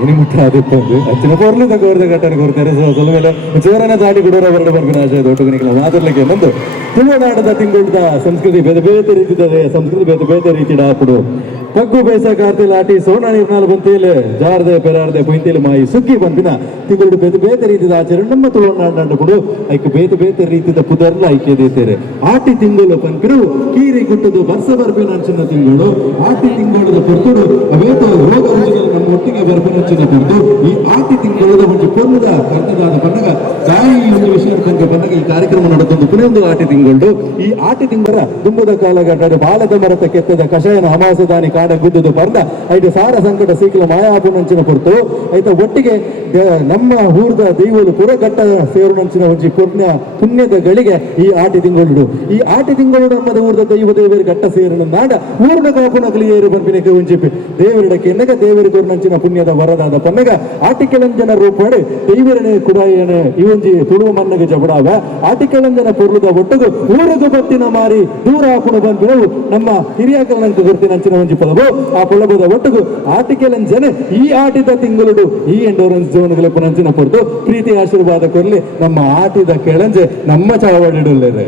ಇನಿ ಮುಟ್ಟ ಆದಿಪ್ಪಂದು ಅಚ್ಚಿನ ಪೊರ್ಲಿದ ಕೋರಿದ ಕಟ್ಟನ ಕೋರ್ತಾರೆ ಸೊಲಮೇಲೆ ಚೋರನ ದಾಟಿ ಕೊಡೋರ ಹೊರಡು ಬರ್ಬಿನ ಆಶಯ ಒಟ್ಟುಗುಣಿಗಳ ಮಾತಾಡ್ಲಿಕ್ಕೆ ಬಂದು ತುಳುನಾಡದ ತಿಂಗುಳ್ದ ಸಂಸ್ಕೃತಿ ಬೇರೆ ಬೇರೆ ರೀತಿದೆ ಸಂಸ್ಕೃತಿ ಬೇರೆ ಬೇರೆ ರೀತಿ ಆಪುಡು ಪಗ್ಗು ಬೇಸ ಕಾರ್ತಿ ಲಾಟಿ ಸೋಣ ನಿರ್ನಾಲ್ ಬಂತೇಲೆ ಜಾರದೆ ಪೆರಾರ್ದೆ ಪೊಯ್ತೇಲೆ ಮಾಯಿ ಸುಗ್ಗಿ ಬಂದಿನ ತಿಂಗಳು ಬೇತೆ ಬೇತೆ ರೀತಿದ ಆಚರಣೆ ನಮ್ಮ ತುಳುನಾಡು ಐಕ್ ಬೇತೆ ಬೇತೆ ರೀತಿದ ಪುದರ್ಲ ಐಕ್ಯದೇತೇರೆ ಆಟಿ ತಿಂಗಳು ಪಂಪಿರು ಕೀರಿ ಗುಟ್ಟದು ಬರ್ಸ ಬರ್ಬಿನ ಅಂಚಿನ ತಿಂಗಳು ಆಟಿ ತಿಂಗಳದ ಪೊರ್ತುಡು ಅವೇತ ರೋಗ ರುಚಿಗಳು ನಮ್ಮ ಒಟ್ಟಿಗೆ ಬರ್ಬಿನಂಚಿನ ಪೊರ್ತು ಈ ಆಟಿ ತಿಂಗಳದ ಒಂದು ಪೊರ್ಲದ ಕರ್ಣದಾದ ಬಣ್ಣಗ ಗಾಯಿ ಒಂದು ವಿಷಯ ತನಕ ಬಣ್ಣಗ ಈ ಕಾರ್ಯಕ್ರಮ ನಡೆದೊಂದು ಪುನೊಂದು ಆಟಿ ತಿಂಗಳು ಈ ಆಟಿ ತಿಂಗಳ ದುಂಬದ ಕಾಲಘಟ್ಟ ಬಾಲದ ಮರತ ಕೆತ್ತದ ಕಷಾಯನ ಹಮಾಸದಾನಿ ಕಾಡ ಗುದ್ದದು ಬರ್ದ ಐದು ಸಾರ ಸಂಕಟ ಸೀಕಲ ಮಾಯಾಪುನಂಚಿನ ಪೊರ್ತು ಐತ ಒಟ್ಟಿಗೆ ನಮ್ಮ ಊರ್ದ ದೈವಲು ಪುರಗಟ್ಟ ಸೇರುನಂಚಿನ ಒಂಜಿ ಪುಣ್ಯದ ಗಳಿಗೆ ಈ ಆಟಿ ತಿಂಗಳು ಈ ಆಟಿ ತಿಂಗಳು ನಮ್ಮದ ಊರ್ದ ದೈವ ದೇವರ ಗಟ್ಟ ಸೇರನ ನಾಡ ಊರ್ನ ಕಾಪುನಕಲಿ ಏರು ಬಂಪಿನಕ್ಕೆ ಒಂಜಿಪಿ ದೇವರಿಡಕ್ಕೆ ಎನ್ನಗ ದೇವರಿ ತೋರ್ನಂಚಿನ ಪುಣ್ಯದ ವರದಾದ ಪನ್ನಗ ಆಟಿಕೆಳಂಜನ ರೂಪಡೆ ದೈವರನೆ ಕುಡಾಯನೆ ಇವೊಂಜಿ ತುಳುವ ಮನ್ನಗೆ ಜಬಡಾವ ಆಟಿಕೆಳಂಜನ ಪೊರ್ಲುದ ಒಟ್ಟಗು ಊರಗು ಗೊತ್ತಿನ ಮಾರಿ ದೂರ ಹಾಕುಣ ಬಂಪಿನವು ನಮ್ಮ ಹಿರಿಯಾಕಲಂಕ ಗೊತ್ತಿನಂಚಿನ ಒಂಜಿ ಪದವು ಆ ಪೊಲಬದ ಒಟ್ಟಗು ಆಟಿಕೆಳಂಜನೆ ಈ ಆಟಿದ ತಿಂಗಳು ಈ ಎಂಡೋರೆನ್ಸ್ ಜೋನ್ಗಳ ಪುನಂಚಿನ ಪೊರ್ತು ಪ್ರೀತಿ ಆಶೀರ್ವಾದ ಕೊರ್ಲಿ ನಮ್ಮ ಆಟಿದ ಕೆಳಂಜೆ ನಮ್ಮ ಚಾವಡಿಡುಲ್ಲೇರೆ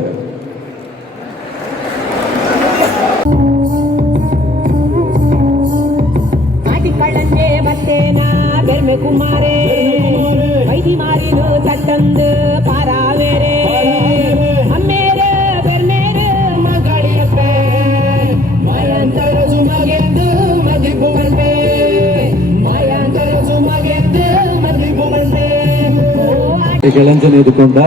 ಕುಮಾರೇ ವೈದಿ ಮಾರಿಲು ತಟ್ಟಂದು ಪಾರಾವೇರೆ ಅಮ್ಮೇರೆ ಬೆರ್ಮೇರೆ ಮಗಳಿಯಪ್ಪೆ ಮಯಾಂತರ ಸುಮಗೆಂದು ಮದಿಪು ಬಂದೆ ಮಯಾಂತರ ಸುಮಗೆಂದು ಮದಿಪು ಬಂದೆ ಕೆಳಂಜನೆ ಎದುಕೊಂಡ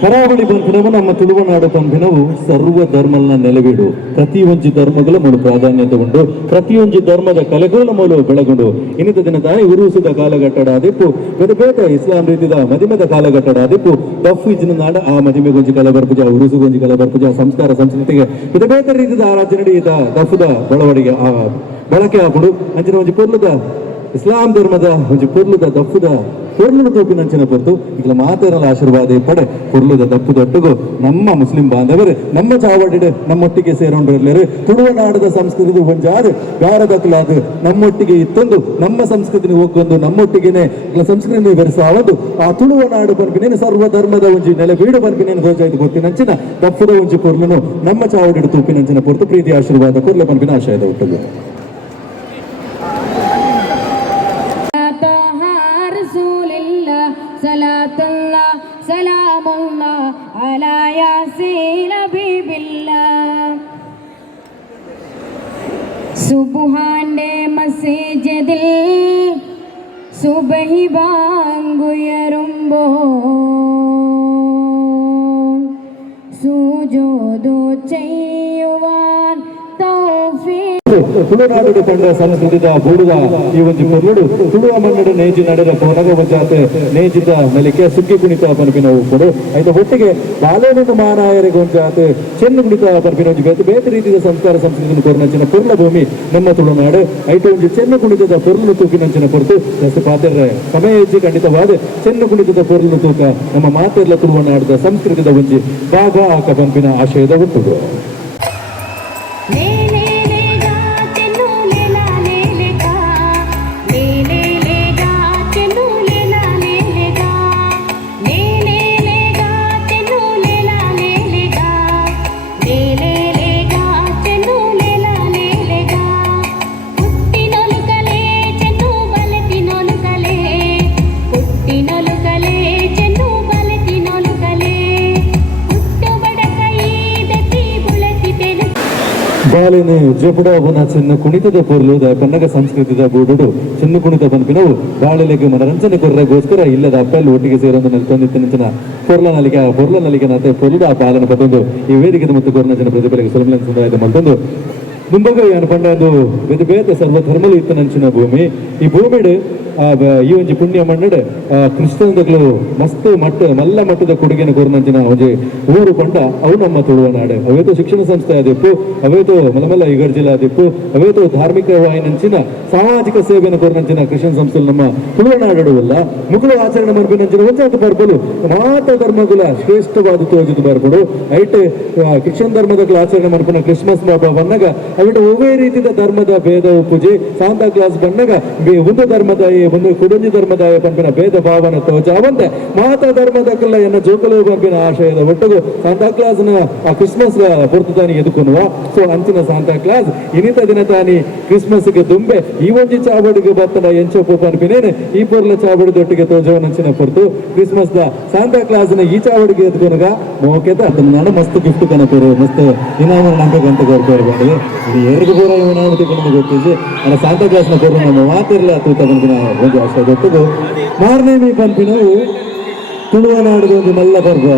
ಕರಾವಳಿ ಪಂಪಿನವು ನಮ್ಮ ತುಳುವನಾಡು ಪಂಪಿನವು ಸರ್ವ ಧರ್ಮಲ್ನ ನೆಲೆವೀಡು ಪ್ರತಿಯೊಂದು ಧರ್ಮಗಳ ಮೂಲ ಪ್ರಾಧಾನ್ಯತೆ ಉಂಟು ಪ್ರತಿಯೊಂದು ಧರ್ಮದ ಕಲೆಗಳ ಮೂಲ ಬೆಳಗೊಂಡು ಇನ್ನಿತ ದಿನ ತಾಯಿ ಉರುಸಿದ ಕಾಲಘಟ್ಟಡ ಆದಿಪ್ಪು ಬೇರೆ ಬೇರೆ ಇಸ್ಲಾಂ ರೀತಿಯ ಮದಿಮೆದ ಕಾಲಘಟ್ಟಡ ಆದಿಪ್ಪು ದಫ್ ಇಜ್ನ ನಾಡ ಆ ಮದಿಮೆ ಗೊಂಜಿ ಕಲೆ ಬರ್ಪುಜ ಉರುಸು ಗೊಂಜಿ ಕಲೆ ಬರ್ಪುಜ ಸಂಸ್ಕಾರ ಸಂಸ್ಕೃತಿಗೆ ಬೇರೆ ಬೇರೆ ರೀತಿಯ ಆರಾಧನೆ ಈತ ದಫ್ದ ಬಳವಡಿಗೆ ಆ ಬಳಕೆ ಆಪುಡು ಅಂಚಿನ ಒಂಜಿ ಪೊರ್ಲದ ಇಸ್ಲಾಂ ಧರ್ಮದ ಒಂಜಿ ಪೊರ್ಲದ ದಫ್ದ ಪೊರ್ಲುಡು ತೂಪಿನಂಚಿನ ಪೊರ್ತು ಈಗ ಮಾತೇರಲ ಆಶೀರ್ವಾದ ಪಡೆ ಪೊರ್ಲುದ ದಪ್ಪುದೊಟ್ಟಿಗೂ ನಮ್ಮ ಮುಸ್ಲಿಂ ಬಾಂಧವರು ನಮ್ಮ ಚಾವಡಿಡು ನಮ್ಮೊಟ್ಟಿಗೆ ಸೇರೋಂಡ್ರಲ್ಲರು ತುಳುವನಾಡದ ಸಂಸ್ಕೃತಿ ಒಂಜಾದು ಬ್ಯಾರದಕ್ಲಾದು ನಮ್ಮೊಟ್ಟಿಗೆ ಇತ್ತೊಂದು ನಮ್ಮ ಸಂಸ್ಕೃತಿನ ಹೋಗೊಂದು ನಮ್ಮೊಟ್ಟಿಗೆನೆ ಸಂಸ್ಕೃತಿ ಬೆರೆಸಾವದು ಆ ತುಳುವನಾಡು ಪನ್ಪಿನೇನು ಸರ್ವ ಧರ್ಮದ ಒಂಜಿ ನೆಲೆ ಬೀಡು ಪನ್ಪಿನೇನು ಧ್ವಜಾಯ್ತು ಗೊತ್ತಿನಂಚಿನ ದಪ್ಪುದ ಒಂಜಿ ಪೊರ್ಲನು ನಮ್ಮ ಚಾವಡಿಡು ತೂಪಿನಂಚಿನ ಪೊರ್ತು ಪ್ರೀತಿ ಆಶೀರ್ವಾದ ಕೊರ್ಲೆ ಪನ್ಪಿನ ಆಶಯದ ಒಟ್ಟಿಗೆ Salatullah, salamullah, ala yasin habibillah. Subhane masjidil subhi bangu yarumbo sujudu cheyyuvan tawfiq Tulunadu ತಂಡ ಸಂಸ್ಕೃತಿದ ಬೂಡುದ ಈ ಒಂದು ಪೊರ್ಲುಡು ತುಳುವ ಮನ್ನಡ ನೇಜಿ ನಡೆದ ಪೋನಗ ವಜಾತೆ ನೇಜಿದ ಮೇಲಿಕೆ ಸುಗ್ಗಿ ಕುಣಿತ ಪನ್ಪಿನ ಉಪ್ಪುಡು ಐದು ಒಟ್ಟಿಗೆ ಬಾಲೇನಿಂದ ಮಾನಾಯರಿಗೆ ಒಂಜಾತೆ ಚೆನ್ನು ಕುಣಿತ ಪನ್ಪಿನ ಒಂಜಿ ಬೇತೆ ಬೇತೆ ರೀತಿಯ ಸಂಸ್ಕಾರ ಸಂಸ್ಕೃತಿ ಕೊರ್ನಂಚಿನ ಪೊರ್ಲ ಭೂಮಿ ನಮ್ಮ ತುಳುನಾಡು ಐಟು ಒಂಜಿ ಚೆನ್ನು ಕುಣಿತದ ಪೊರ್ಲು ತೂಕಿನಂಚಿನ ಪೊರ್ತು ಜಾಸ್ತಿ ಪಾತೆರ್ರೆ ಸಮಯ ಹೆಜ್ಜೆ ಖಂಡಿತವಾದ ಚೆನ್ನು ಕುಣಿತದ ಪೊರ್ಲು ತೂಕ ನಮ್ಮ ಮಾತೆರ್ಲ ತುಳುವನಾಡದ ಸಂಸ್ಕೃತಿದ ಒಂಜಿ ಭಾಗ ಆಕ ಪಂಪಿನ ಆಶಯದ ಹುಟ್ಟುದು ಬಾಲಿನ ಜಪುಡವನ ಚಿನ್ನ ಕುಣಿತದ ಪೊರ್ಲುದ ಕನ್ನಡ ಸಂಸ್ಕೃತಿದ ಬೂಡುಡು ಚಿನ್ನ ಕುಣಿತ ಪನ್ಪಿನವು ಬಾಳಿಲೆಗೆ ಮನರಂಜನೆ ಕೊರ್ರಗೋಸ್ಕರ ಇಲ್ಲದ ಅಪ್ಪಲ್ಲಿ ಒಟ್ಟಿಗೆ ಸೇರೊಂದು ನೆಲೆತೊಂದಿತ್ತಿನ ಪೊರ್ಲ ನಲಿಕೆ ನಾತೆ ಪೊರ್ಲುಡ ಆ ಪಾಲನ ಪತ್ತೊಂದು ಈ ವೇದಿಕೆ ಮತ್ತು ಕೊರ್ನಂಚಿನ ಪ್ರತಿಫಲಿಗೆ ಸುಲಭ ಸಮುದಾಯದ ಮತ್ತೊಂದು ದುಂಬಗ ಏನು ಪಂಡದು ಬೇತೆ ಬೇತೆ ಸರ್ವಧರ್ಮಲು ಇತ್ತನಂಚಿನ ಭೂಮಿ ಈ ಭೂಮಿಡು ಈ ಒಂಜಿ ಪುಣ್ಯ ಮಣ್ಣಡು ಕ್ರಿಸ್ತಂದಗಳು ಮಸ್ತ್ ಮಲ್ಲ ಮಟ್ಟದ ಕೊಡುಗೆನ ಕೊರ್ನಂಚಿನ ಒಂಜಿ ಊರು ಪಂಡ ಅವು ನಮ್ಮ ತುಳುವನಾಡು ಅವೇತೋ ಶಿಕ್ಷಣ ಸಂಸ್ಥೆ ಆದಿಪ್ಪು ಅವೇತೋ ಮಲಮಲ್ಲ ಇಗಡ್ ಜಿಲ್ಲಾ ಆದಿಪ್ಪು ಅವೇತೋ ಧಾರ್ಮಿಕವಾಯಿನಂಚಿನ ಸಾಮಾಜಿಕ ಸೇವೆಯನ್ನು ಕೊರ್ನಂಚಿನ ಕ್ರಿಶ್ಚಿಯನ್ ಸಂಸ್ಥೆ ನಮ್ಮ ತುಳುವನಾಡು ಅಲ್ಲ ಮುಗುಳು ಆಚರಣೆ ಮಾಡ್ಬೇಕಂಚಿನ ಒಂಜಾತ ಬರ್ಬಲು ಮಾತ ಧರ್ಮಗಳ ಶ್ರೇಷ್ಠವಾದ ತೋಜಿದು ಬರ್ಬಡು ಐಟ್ ಕ್ರಿಶ್ಚಿಯನ್ ಧರ್ಮದ ಆಚರಣೆ ಮಾಡ್ಕೊಂಡ ಕ್ರಿಸ್ಮಸ್ ಬಣ್ಣಗ ಅವಿಟ ಒವೇ ರೀತಿಯ ಧರ್ಮದ ಭೇದ ಪೂಜೆ ಸಾಂತಾ ಕ್ಲಾಸ್ ಬಣ್ಣಗ ಒಂದು ಧರ್ಮದಾಯ ಒಂದು ಕುಡುಂಜಿ ಧರ್ಮದಾಯ ಪಂಪಿನ ಭೇದ ಭಾವನ ತೋಜ ಅವಂತೆ ಮಾತ ಧರ್ಮದಕ್ಕೆಲ್ಲ ಎನ್ನ ಜೋಕಲು ಪಂಪಿನ ಆಶಯದ ಒಟ್ಟಿಗೂ ಸಾಂತಾ ಕ್ಲಾಸ್ನ ಆ ಕ್ರಿಸ್ಮಸ್ ಪೊರ್ತು ತಾನಿ ಎದುಕೊನುವ ಸೊ ಅಂಚಿನ ಸಾಂತಾ ಕ್ಲಾಸ್ ಇನಿತ ದಿನ ತಾನಿ ಕ್ರಿಸ್ಮಸ್ಗೆ ದುಂಬೆ ಈ ಒಂಜಿ ಚಾವಡಿಗೆ ಬತ್ತಡ ಎಂಚೊಪ್ಪು ಪನ್ಪಿನೇನೆ ಈ ಪೊರ್ಲ ಚಾವಡಿದೊಟ್ಟಿಗೆ ತೋಜವನಂಚಿನ ಪೊರ್ತು ಕ್ರಿಸ್ಮಸ್ ದ ಸಾಂತಾ ಕ್ಲಾಸ್ನ ಈ ಚಾವಡಿಗೆ ಎದ್ಕೊನಗ ಮೋಕೆತ ನಾನು ಮಸ್ತ್ ಗಿಫ್ಟ್ ಕನಪರು ಮಸ್ತ್ ಇನಾಮ ನಂಬಕಂತ ಕೊರ್ತಾರೆ ಬಂದ್ರೆ ಇದು ಎರಡು ಪೂರ ಇನಾಮ ತಗೊಂಡು ಗೊತ್ತಿಸಿ ಅಲ್ಲ ಸಾಂತಾ ಕ್ಲಾಸ್ನ ಪೊರ್ಲು ನಮ್ಮ ಮಾತಿರ್ಲ ತೂತ ಪನ್ಪಿನ ಒಂದು ಆಶಯ ಗೊತ್ತದು ಮಾರನೇ ಮೀ ಪನ್ಪಿನವು ತುಳುವನಾಡಿದ ಒಂದು ಮಲ್ಲ ಪರ್ವ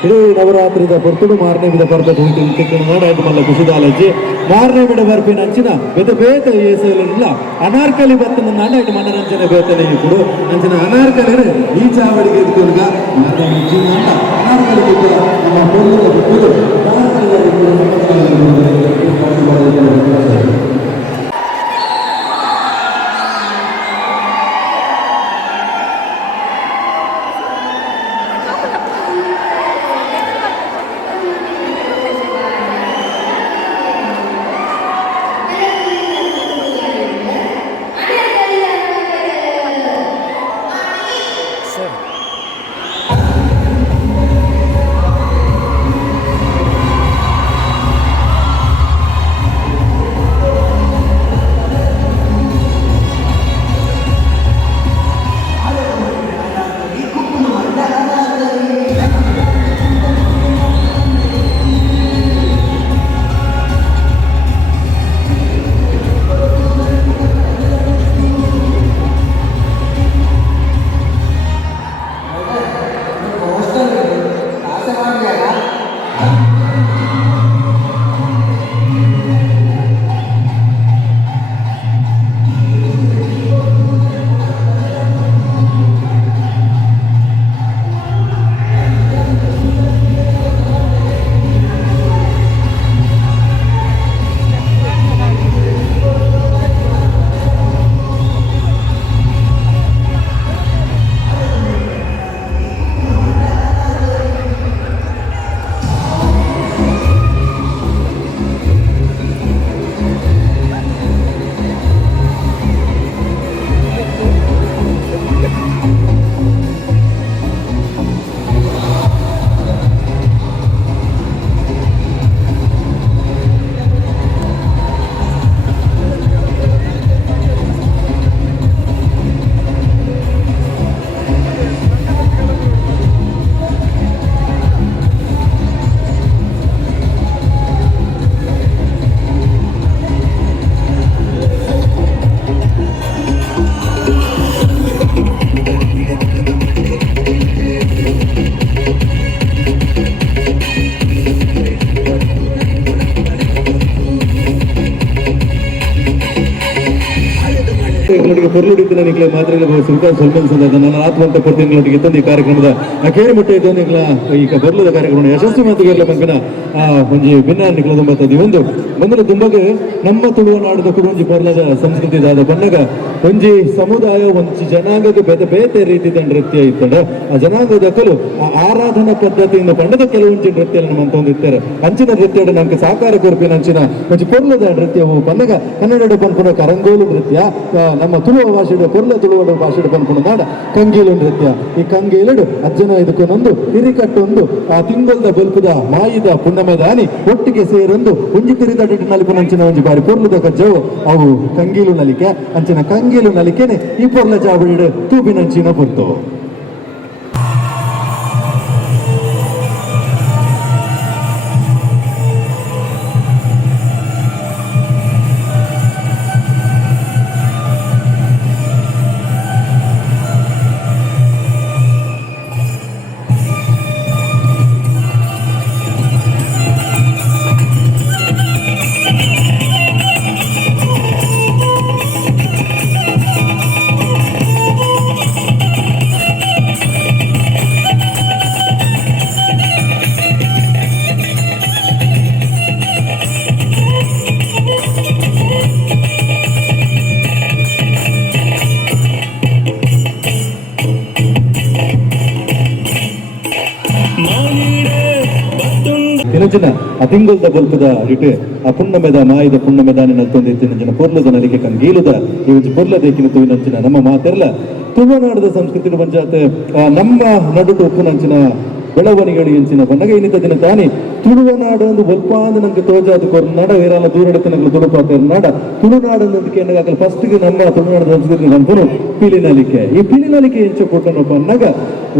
ಇಡೀ ನವರಾತ್ರಿದ ಪೊರ್ತುಡು ಮಾರನೇ ಬಿಡ ಪರ್ವ ತಿಕ್ಕಿನ ನಾಡಾಯ್ತು ಮಲ್ಲ ಕುಸಿದಾಲಜ್ಜಿ ಮಾರನೇ ಬಿಡ ಬರ್ಪಿನ ಅಂಚಿನ ಬೇತ ಏಸಲಿಲ್ಲ ಅನಾರ್ಕಲಿ ಬತ್ತನ ನಾಡಾಯ್ತು ಮನರಂಜನೆ ಬೇತನೆ ಕೂಡ ಅಂಚಿನ ಅನಾರ್ಕಲಿ ಈ ಚಾವಡಿಗೆ ಎದ್ಕೊಂಡ ಮಾರನೇ ಜೀವನ ಅಂತ ಅನಾರ್ಕಲಿ ಕೂಡ ನಮ್ಮ ಪೊರ್ಲುದ ಬಿಟ್ಟು ಕೊರ್ಲುಡಿದ್ದಿನ ನಿಕ್ಲೆ ಮಾತ್ರ ಸುಲ್ತಾನ್ ಸಲ್ಮಾನ್ ಸಂದರ್ಭ ನನ್ನ ಆತ್ಮಂತ ಪ್ರತಿನಿಧಿಗಳಿಗೆ ತಂದು ಈ ಕಾರ್ಯಕ್ರಮದ ಕೇರಿ ಮುಟ್ಟ ಇದ್ದು ನಿಕ್ಲ ಈಗ ಬರ್ಲದ ಕಾರ್ಯಕ್ರಮ ಯಶಸ್ವಿ ಮಾತುಗೆಲ್ಲ ಪಂಪಿನ ಒಂಜಿ ಭಿನ್ನ ನಿಕ್ಲ ತುಂಬತ್ತದಿ ಒಂದು ಬಂದ್ರೆ ತುಂಬಗೆ ನಮ್ಮ ತುಳುವ ನಾಡದ ಕೂಡ ಒಂಜಿ ಬರ್ಲದ ಸಂಸ್ಕೃತಿ ದಾದ ಬನ್ನಗ ಒಂಜಿ ಸಮುದಾಯ ಒಂಜಿ ಜನಾಂಗಕ್ಕೆ ಬೇತೆ ಬೇತೆ ರೀತಿಯ ನೃತ್ಯ ಇತ್ತಂಡ ಆ ಜನಾಂಗದಕ್ಕಲು ಆ ಆರಾಧನಾ ಪದ್ಧತಿಯಿಂದ ಪಂಡದ ಕೆಲವೊಂಜಿ ನೃತ್ಯ ನಮ್ಮಂತ ಒಂದಿರ್ತಾರೆ ಅಂಚಿನ ನೃತ್ಯ ನಮ್ಗೆ ಸಾಕಾರ ಕೊರಪಿನ ಅಂಚಿನ ಒಂಜಿ ಕೊರ್ಲದ ನೃತ್ಯವು ಪನ್ನಗ ಕನ್ನಡ ಪನ್ಪುಣ ಕರಂಗೋಲು ನೃತ್ಯ ನಮ್ಮ ತುಳುವ ಭಾಷೆಯ ಕೊರ್ಲ ತುಳುವ ಭಾಷೆಯ ಪನ್ಪುಣ ನಾಡ ಕಂಗೀಲು ನೃತ್ಯ ಈ ಕಂಗೀಲಡು ಅಜ್ಜನ ಇದಕ್ಕೊಂದು ಹಿರಿಕಟ್ಟೊಂದು ಆ ತಿಂಗಳದ ಬಲ್ಪುದ ಮಾಯಿದ ಪುಣ್ಣಮೆ ದಾನಿ ಒಟ್ಟಿಗೆ ಸೇರೊಂದು ಒಂಜಿ ತಿರಿದಟ್ಟು ನಲಿಪು ನಂಚಿನ ಒಂಜಿ ಬಾರಿ ಪೊರ್ಲದ ಕಜ್ಜವು ಅವು ಕಂಗೀಲು ನಲಿಕೆ ಅಂಚಿನ ಕಂಗೀಲು ನಲಿಕೆನೆ ಈ ಪೊರ್ಲ ಜಾಬಡಿಡು ತೂಬಿನಂಚಿನ ಪೊರ್ತು ತಿನಂಚಿನ ಆ ತಿಂಗಳದ ಬಲ್ಪದ ರಿಟೆ ಆ ಪುಣ್ಣಮೆದ ಮಾಯದ ಪುಣ್ಣಮೆದಾನಿ ನಲ್ತೊಂದು ತಿನಂಚಿನ ಪೊರ್ಲದ ನಲಿಕೆ ಕಂಗೀಲುದ ಈ ಒಂದು ಪೊರ್ಲ ದೇಕಿನ ತೂಯಿನಂಚಿನ ನಮ್ಮ ಮಾತೆರ್ಲ ತುಳುನಾಡದ ಸಂಸ್ಕೃತಿನ ಪಂಚಾಯತ್ ನಮ್ಮ ನಡುಟು ಉಪ್ಪುನಂಚಿನ ಬೆಳವಣಿಗೆಗಳು ಎಂಚಿನ ಬನ್ನಗ ಇನ್ನಿತ ದಿನ ತಾನೇ ತುಳುವನಾಡು ಒಂದು ಒಲ್ಪಾಂದು ನಂಗೆ ತೋಜಾದು ಕೊರ್ನಾಡ ಏರಾಲ ದೂರಡಿತ ನಂಗೆ ತುಳುಪಾತ ನಾಡ ತುಳುನಾಡು ಅನ್ನೋದಕ್ಕೆ ಏನಾಗಲ್ಲ ಫಸ್ಟ್ಗೆ ನಮ್ಮ ತುಳುನಾಡು ಸಂಸ್ಕೃತಿ ಅನ್ಪುನು ಪಿಲಿನಲಿಕೆ ಈ ಪಿಲಿನಲಿಕೆ ಎಂಚ ಕೊಟ್ಟನಪ್ಪ ಅನ್ನಗ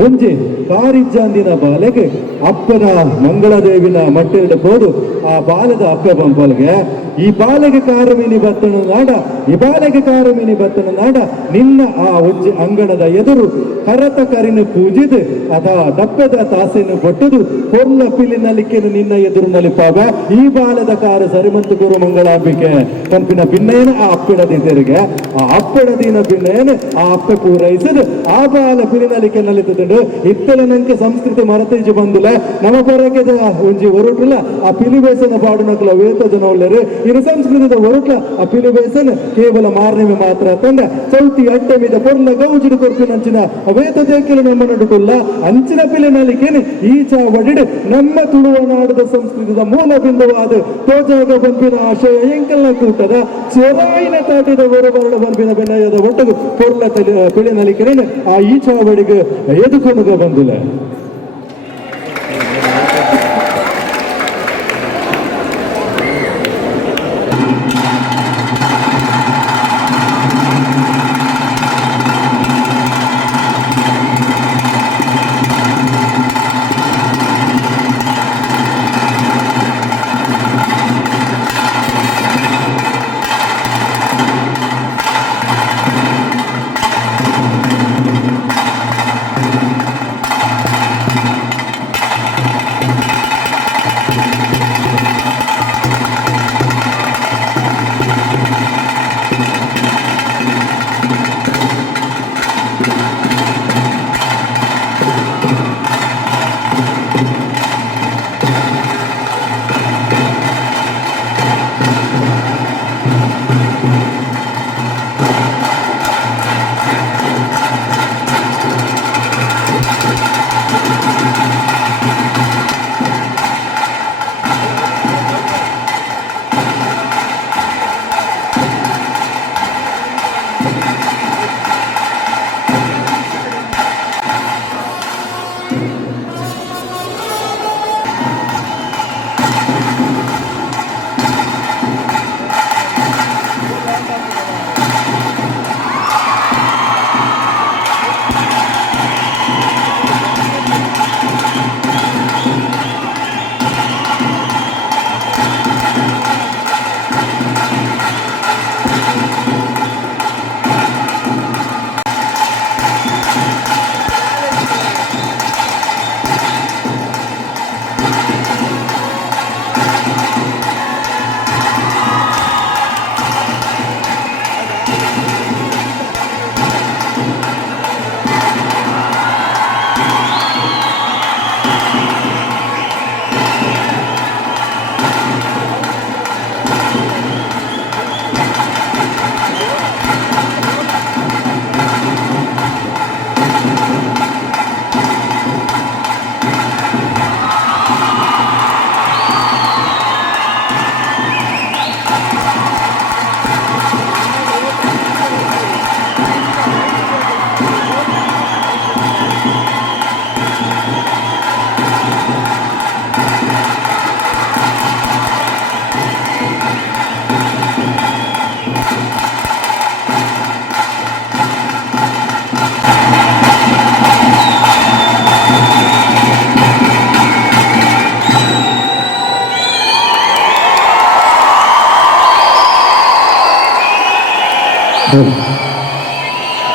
ಒಂಜೆ ಕಾರಿಜ್ಜಾಂದಿನ ಬಾಲೆಗೆ ಅಪ್ಪನ ಮಂಗಳದೇವಿನ ಮಟ್ಟೆರಡು ಹೋದು ಆ ಬಾಲದ ಅಪ್ಪ ಬಂಪಲ್ಗೆ ಈ ಬಾಲೆಗೆ ಕಾರಮೀನಿ ಬತ್ತನ ನಾಡ ಈ ಬಾಲೆಗೆ ಕಾರಮೀನಿ ಬತ್ತನ ನಾಡ ನಿನ್ನ ಆ ಒಂಜಿ ಅಂಗಣದ ಎದುರು ಕರತ ಕರಿನ ಪೂಜಿದು ಅದ ಡಪ್ಪದ ತಾಸೆಯನ್ನು ಕೊಟ್ಟದು ಕೊರ್ಲ ಪಿಲಿನಲಿಕೆನು ನಿನ್ನ ಎದುರು ನಲಿಪಾವ ಈ ಬಾಲದ ಕಾರ ಸರಿಮಂತು ಗುರು ಮಂಗಳಾಂಬಿಕೆ ಕಲ್ಪಿನ ಭಿನ್ನೇನ ಆ ಅಪ್ಪಿಡದಿದ್ದರಿಗೆ ಆ ಅಪ್ಪಿಡದಿನ ಭಿನ್ನೇನ ಆ ಅಪ್ಪ ಪೂರೈಸದು ಆ ಬಾಲ ಪಿಲಿನಲಿಕೆ ನಲಿತುಂಡು ಇತ್ತಲ ನಂಗೆ ಸಂಸ್ಕೃತಿ ಮರತೇಜು ಬಂದಿಲ್ಲ ನಮ್ಮ ಪೊರಗೆ ಒಂಜಿ ಹೊರಟಲ್ಲ ಆ ಪಿಲಿಬೇಸನ ಪಾಡುನಕಲ ವೇತ ಜನ ಒಳ್ಳೆರು ಇನ್ನು ಸಂಸ್ಕೃತದ ಹೊರಟ್ಲ ಆ ಪಿಲಿಬೇಸನ ಕೇವಲ ಮಾರ್ನಿಮೆ ಮಾತ್ರ ತಂಡ ಚೌತಿ ಅಟ್ಟೆ ಮೀದ ಪೊರ್ಲ ಗೌಜಿಡು ಕೊರ್ಪಿನ ಅಂಚಿನ ವೇತ ದೇಕಿಲು ನಮ್ಮ ನಡುಕುಲ್ಲ ಅಂಚಿನ ಪಿಲಿನಲಿಕೆನೆ ಈಚ ಒಡಿಡು ನಮ್ಮ ತುಳುವ ನಾಡದ ಸಂಸ್ಕೃತದ ಮೂಲ ಬಿಂದುವಾದ ತೋಜಾಗ ಬಂಪಿನ ಆಶಯ ಎಂಕಲ್ನ ಕೂಟದ ಚೊರಾಯಿನ ತಾಟಿದ ಹೊರಬರಡು ಬಂಪಿನ ಬೆನ್ನಯದ ಒಟ್ಟದು ಪೊರ್ಲ ಪಿಲಿನಲಿಕೆನೆ ಆ ಈಚ ಒಡಿಗೆ ಎದುಕೊನುಗ ಬಂದಿಲ್ಲ